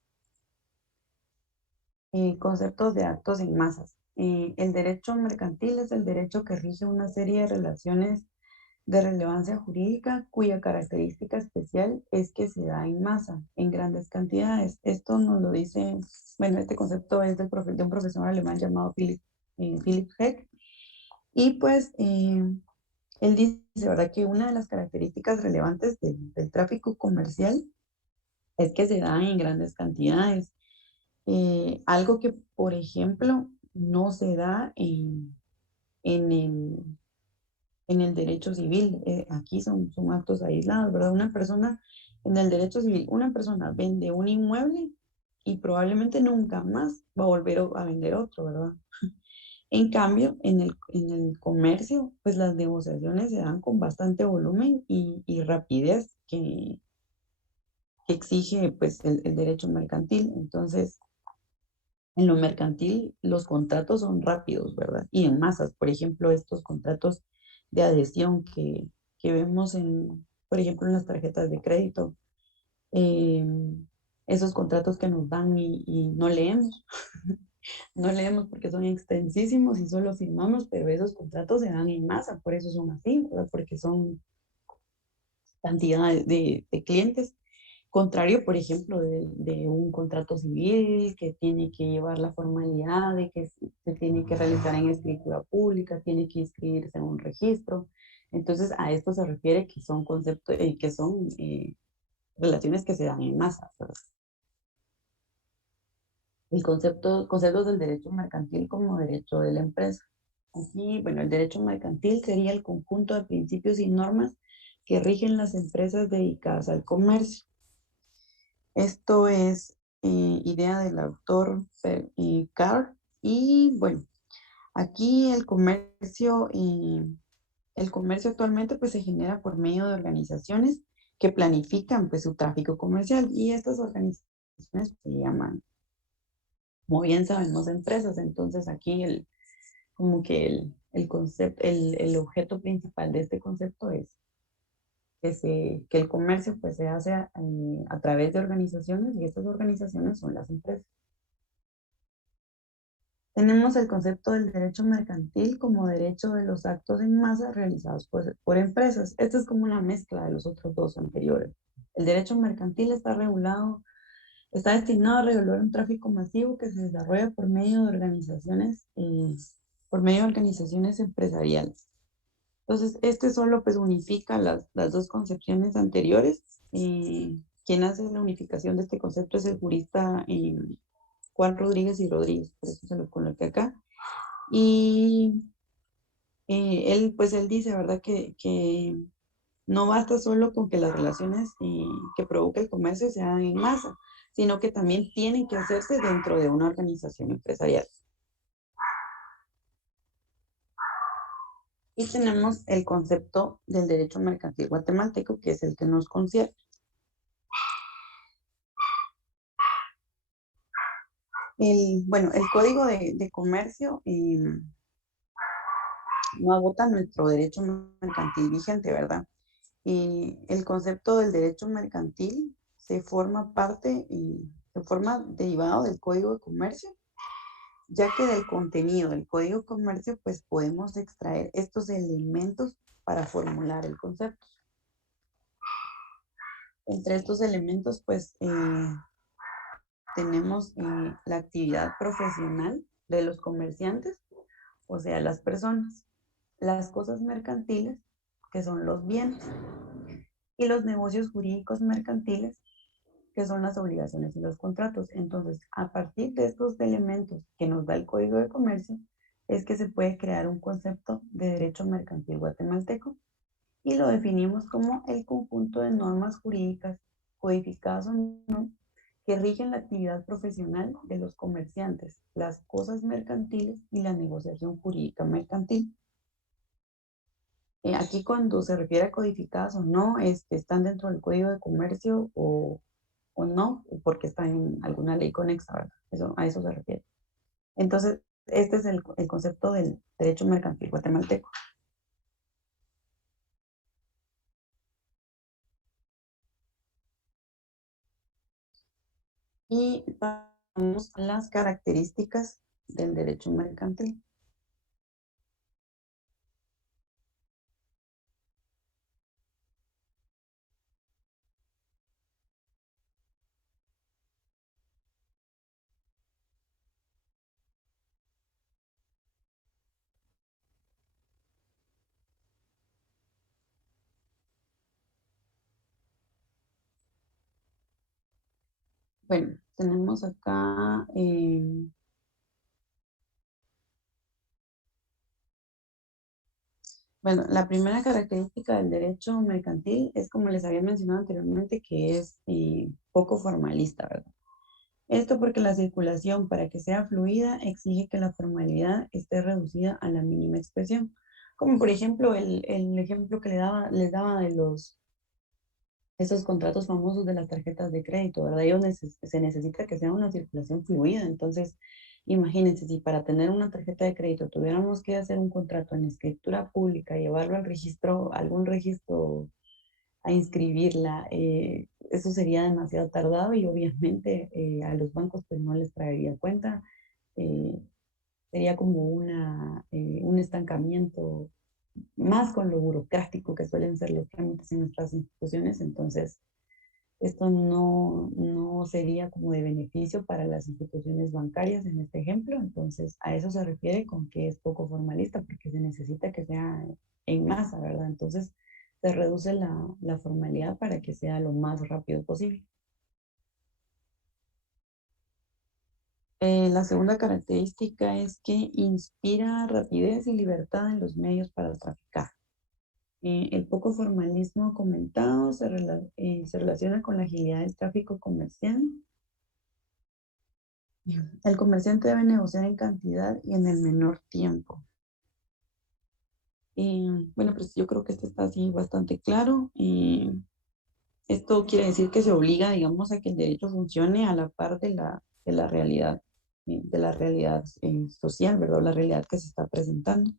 conceptos de actos en masas. El derecho mercantil es el derecho que rige una serie de relaciones de relevancia jurídica cuya característica especial es que se da en masa, en grandes cantidades. Esto nos lo dice, bueno, este concepto es de un profesor alemán llamado Philipp Heck. Y pues él dice, ¿verdad?, que una de las características relevantes del tráfico comercial es que se da en grandes cantidades. Algo que, por ejemplo, no se da en el derecho civil. Aquí son actos aislados, ¿verdad? Una persona, en el derecho civil, una persona vende un inmueble y probablemente nunca más va a volver a vender otro, ¿verdad? En cambio, en el comercio, pues las negociaciones se dan con bastante volumen y rapidez que exige pues el derecho mercantil. Entonces, en lo mercantil, los contratos son rápidos, ¿verdad? Y en masas, por ejemplo, estos contratos de adhesión que vemos por ejemplo, en las tarjetas de crédito, eh, esos contratos que nos dan y no leemos, no leemos porque son extensísimos y solo firmamos, pero esos contratos se dan en masa, por eso son así, ¿verdad? Porque son cantidad de clientes. Contrario, por ejemplo, de un contrato civil que tiene que llevar la formalidad de que se tiene que realizar en escritura pública, tiene que inscribirse en un registro. Entonces, a esto se refiere que son conceptos, que son relaciones que se dan en masa, ¿verdad? Conceptos del derecho mercantil como derecho de la empresa. Aquí, bueno, el derecho mercantil sería el conjunto de principios y normas que rigen las empresas dedicadas al comercio. Esto es idea del autor Carr. Y bueno, aquí el comercio actualmente pues se genera por medio de organizaciones que planifican pues su tráfico comercial y estas organizaciones se llaman, como bien sabemos, empresas. Entonces aquí como que el concepto, el objeto principal de este concepto es que el comercio pues se hace a través de organizaciones y estas organizaciones son las empresas. Tenemos el concepto del derecho mercantil como derecho de los actos en masa realizados por empresas. Esta es como una mezcla de los otros dos anteriores. El derecho mercantil está destinado a regular un tráfico masivo que se desarrolla por medio de organizaciones empresariales. Entonces, este solo pues unifica las dos concepciones anteriores. Quien hace la unificación de este concepto es el jurista Juan Rodríguez y Rodríguez, por eso se lo coloqué acá. Y él dice, ¿verdad?, que no basta solo con que las relaciones que provoca el comercio se hagan en masa, sino que también tienen que hacerse dentro de una organización empresarial. Y tenemos el concepto del derecho mercantil guatemalteco, que es el que nos concierne. Bueno, el Código de Comercio no agota nuestro derecho mercantil vigente, ¿verdad? Y el concepto del derecho mercantil se forma parte y se forma derivado del Código de Comercio, ya que del contenido del Código de Comercio, pues podemos extraer estos elementos para formular el concepto. Entre estos elementos, pues tenemos la actividad profesional de los comerciantes, o sea, las personas, las cosas mercantiles, que son los bienes, y los negocios jurídicos mercantiles, que son las obligaciones y los contratos. Entonces, a partir de estos elementos que nos da el Código de Comercio, es que se puede crear un concepto de derecho mercantil guatemalteco y lo definimos como el conjunto de normas jurídicas, codificadas o no, que rigen la actividad profesional de los comerciantes, las cosas mercantiles y la negociación jurídica mercantil. Aquí cuando se refiere a codificadas o no, están dentro del Código de Comercio o no, porque están en alguna ley conexa, ¿verdad? A eso se refiere. Entonces, este es el concepto del derecho mercantil guatemalteco. Y vamos a las características del derecho mercantil. Bueno, tenemos acá, bueno, la primera característica del derecho mercantil es, como les había mencionado anteriormente, que es poco formalista, ¿verdad? Esto porque la circulación, para que sea fluida, exige que la formalidad esté reducida a la mínima expresión. Como por ejemplo el ejemplo que les daba de esos contratos famosos de las tarjetas de crédito, ¿verdad? Ellos se necesita que sea una circulación fluida. Entonces, imagínense, si para tener una tarjeta de crédito tuviéramos que hacer un contrato en escritura pública, llevarlo al registro, algún registro a inscribirla, eso sería demasiado tardado y obviamente a los bancos pues no les traería cuenta. eh, Sería como un estancamiento más con lo burocrático que suelen ser los trámites en nuestras instituciones. Entonces, esto no sería como de beneficio para las instituciones bancarias en este ejemplo. Entonces, a eso se refiere con que es poco formalista, porque se necesita que sea en masa, ¿verdad? Entonces, se reduce la formalidad para que sea lo más rápido posible. La segunda característica es que inspira rapidez y libertad en los medios para traficar. El poco formalismo comentado se relaciona con la agilidad del tráfico comercial. El comerciante debe negociar en cantidad y en el menor tiempo. Bueno, pues yo creo que esto está así bastante claro. Esto quiere decir que se obliga, digamos, a que el derecho funcione a la par de la realidad social, ¿verdad? La realidad que se está presentando.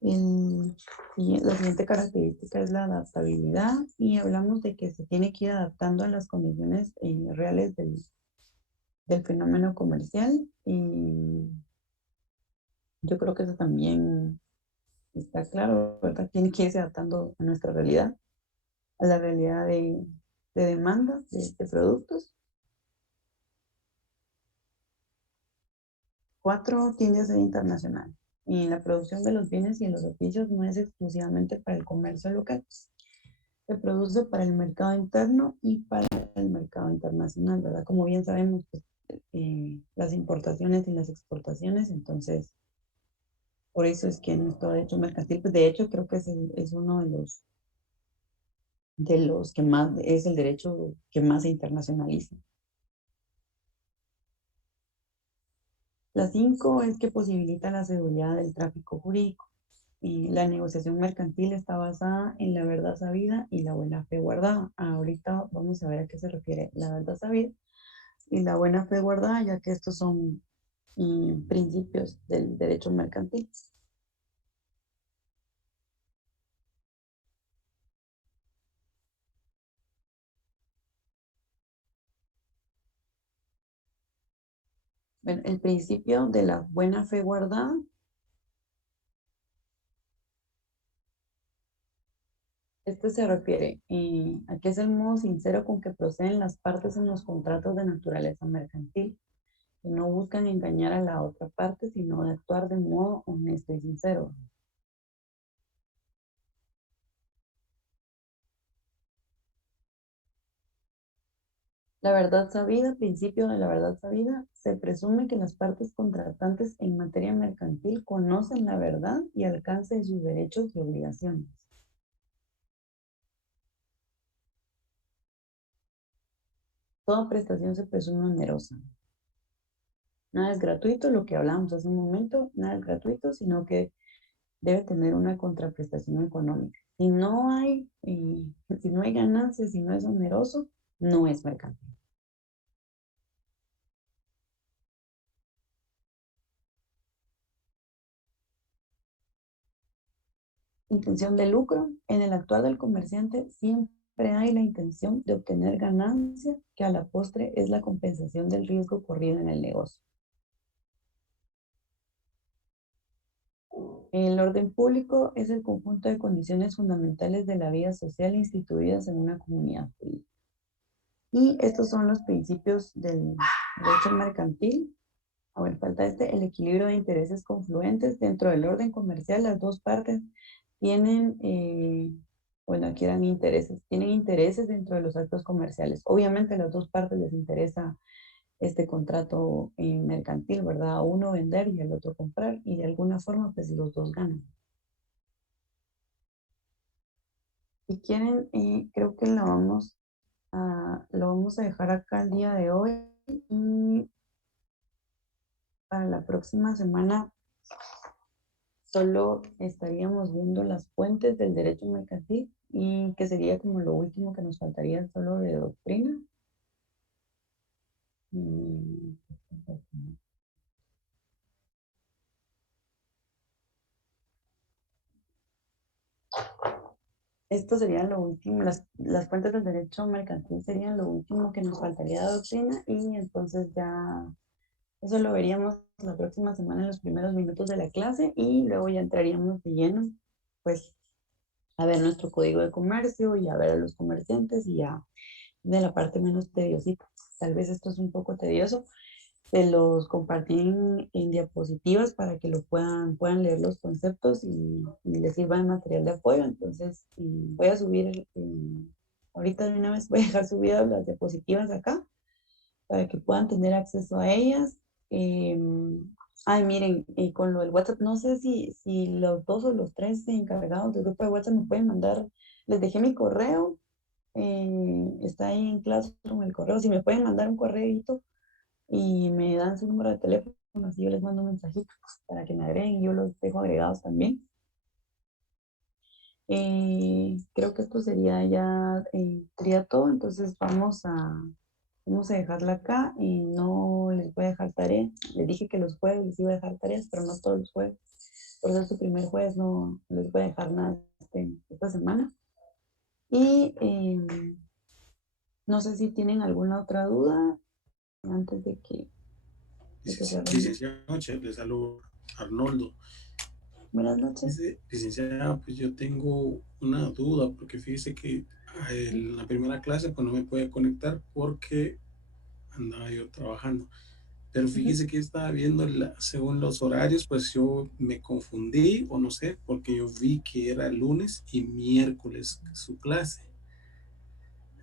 La siguiente característica es la adaptabilidad y hablamos de que se tiene que ir adaptando a las condiciones reales del fenómeno comercial. Y yo creo que eso también está claro, ¿verdad? Tiene que irse adaptando a nuestra realidad, a la realidad de demanda de productos. 4, tiende a ser internacional. Y la producción de los bienes y los servicios no es exclusivamente para el comercio local. Se produce para el mercado interno y para el mercado internacional, ¿verdad? Como bien sabemos, pues, las importaciones y las exportaciones. Entonces, por eso es que nuestro derecho mercantil, pues de hecho creo que es uno de los que más, es el derecho que más se internacionaliza. La 5 es que posibilita la seguridad del tráfico jurídico. Y la negociación mercantil está basada en la verdad sabida y la buena fe guardada. Ahorita vamos a ver a qué se refiere la verdad sabida. y la buena fe guardada, ya que estos son principios del derecho mercantil. Bueno, el principio de la buena fe guardada este se refiere a que es el modo sincero con que proceden las partes en los contratos de naturaleza mercantil, que no buscan engañar a la otra parte, sino de actuar de modo honesto y sincero. La verdad sabida, principio de la verdad sabida, se presume que las partes contratantes en materia mercantil conocen la verdad y alcance de sus derechos y obligaciones. Toda prestación se presume onerosa. Nada es gratuito, lo que hablamos hace un momento, nada es gratuito, sino que debe tener una contraprestación económica. Si no hay ganancias, si no es oneroso, no es mercantil. Intención de lucro. En el actuar del comerciante siempre hay la intención de obtener ganancia, que a la postre es la compensación del riesgo corrido en el negocio. El orden público es el conjunto de condiciones fundamentales de la vida social instituidas en una comunidad jurídica. Y estos son los principios del derecho mercantil. A ver, falta el equilibrio de intereses confluentes. Dentro del orden comercial, las dos partes tienen, bueno, aquí eran intereses, tienen intereses dentro de los actos comerciales. Obviamente a las dos partes les interesa este contrato mercantil, ¿verdad? A uno vender y al otro comprar, y de alguna forma, pues los dos ganan. Si quieren, creo que lo vamos a dejar acá el día de hoy, y para la próxima semana solo estaríamos viendo las fuentes del derecho mercantil, y que sería como lo último que nos faltaría, solo de doctrina. Mm, Esto sería lo último, las fuentes del derecho mercantil serían lo último que nos faltaría de doctrina, y entonces ya eso lo veríamos la próxima semana en los primeros minutos de la clase, y luego ya entraríamos de lleno, pues, a ver nuestro código de comercio y a ver a los comerciantes, y ya de la parte menos tediosita. Tal vez esto es un poco tedioso. Se los compartí en diapositivas para que puedan leer los conceptos, y les sirva de material de apoyo. Entonces, voy a subir, ahorita de una vez voy a dejar subidas las diapositivas acá para que puedan tener acceso a ellas. Eh, Ay, miren, y con lo del WhatsApp, no sé si los dos o los tres encargados del grupo de WhatsApp me pueden mandar, les dejé mi correo, está ahí en Classroom el correo, si me pueden mandar un correíto y me dan su número de teléfono, así yo les mando un mensajito para que me agreguen, y yo los dejo agregados también. Creo que esto sería todo, entonces vamos a dejarla acá, y no les voy a dejar tarea. Les dije que los jueves les iba a dejar tareas, pero no todos los jueves. Por eso este primer jueves no les voy a dejar nada esta semana. Y no sé si tienen alguna otra duda antes de que cerremos. Licenciado, les saludo Arnoldo. Buenas noches. Licenciada, pues yo tengo una duda, porque fíjese que en la primera clase pues no me pude conectar porque andaba yo trabajando. Pero fíjese que estaba viendo, según los horarios, pues yo me confundí, o no sé, porque yo vi que era lunes y miércoles su clase.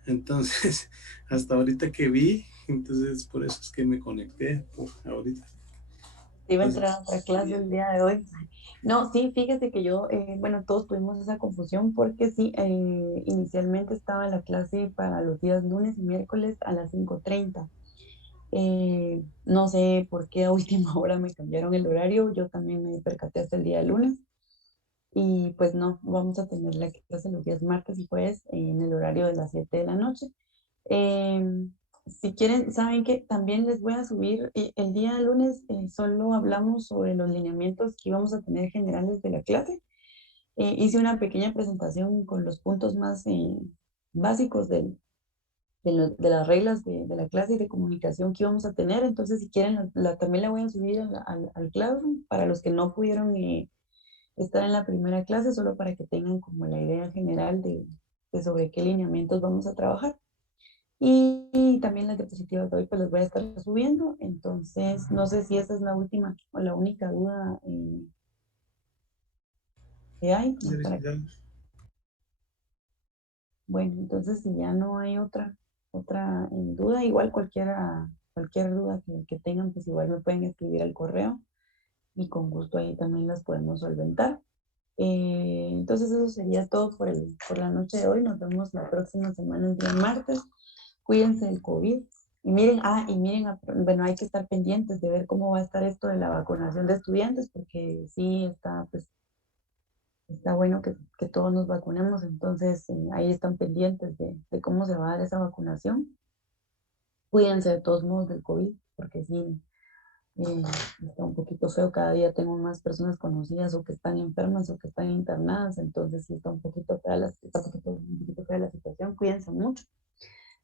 Entonces, hasta ahorita que vi, entonces por eso es que me conecté ahorita. Iba a entrar a otra clase el día de hoy. No, sí, fíjese que yo, bueno, todos tuvimos esa confusión, porque sí, inicialmente estaba la clase para los días lunes y miércoles a las 5:30. No sé por qué a última hora me cambiaron el horario, yo también me percaté hasta el día de lunes, y pues no, vamos a tener la clase los días martes y jueves en el horario de las 7 de la noche. si quieren, saben que también les voy a subir, el día lunes solo hablamos sobre los lineamientos que íbamos a tener generales de la clase. Hice una pequeña presentación con los puntos más básicos de las reglas de la clase y de comunicación que íbamos a tener. Entonces, si quieren, también la voy a subir al Classroom para los que no pudieron estar en la primera clase, solo para que tengan como la idea general de sobre qué lineamientos vamos a trabajar. Y también las diapositivas de hoy, pues las voy a estar subiendo. Entonces, no sé si esa es la última o la única duda que hay. Sí, Para licenciado. Bueno, entonces si ya no hay otra duda, igual cualquier duda que tengan, pues igual me pueden escribir al correo y con gusto ahí también las podemos solventar. Entonces eso sería todo por la noche de hoy. Nos vemos la próxima semana, el día martes. Cuídense del COVID. Y miren, bueno, hay que estar pendientes de ver cómo va a estar esto de la vacunación de estudiantes, porque sí está, pues, está bueno que todos nos vacunemos, entonces ahí están pendientes de cómo se va a dar esa vacunación. Cuídense de todos modos del COVID, porque sí, está un poquito feo. Cada día tengo más personas conocidas o que están enfermas o que están internadas, entonces sí está un poquito fea un poquito fea la situación. Cuídense mucho.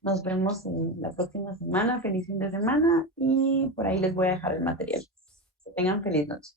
Nos vemos la próxima semana. Feliz fin de semana y por ahí les voy a dejar el material. Que tengan feliz noche.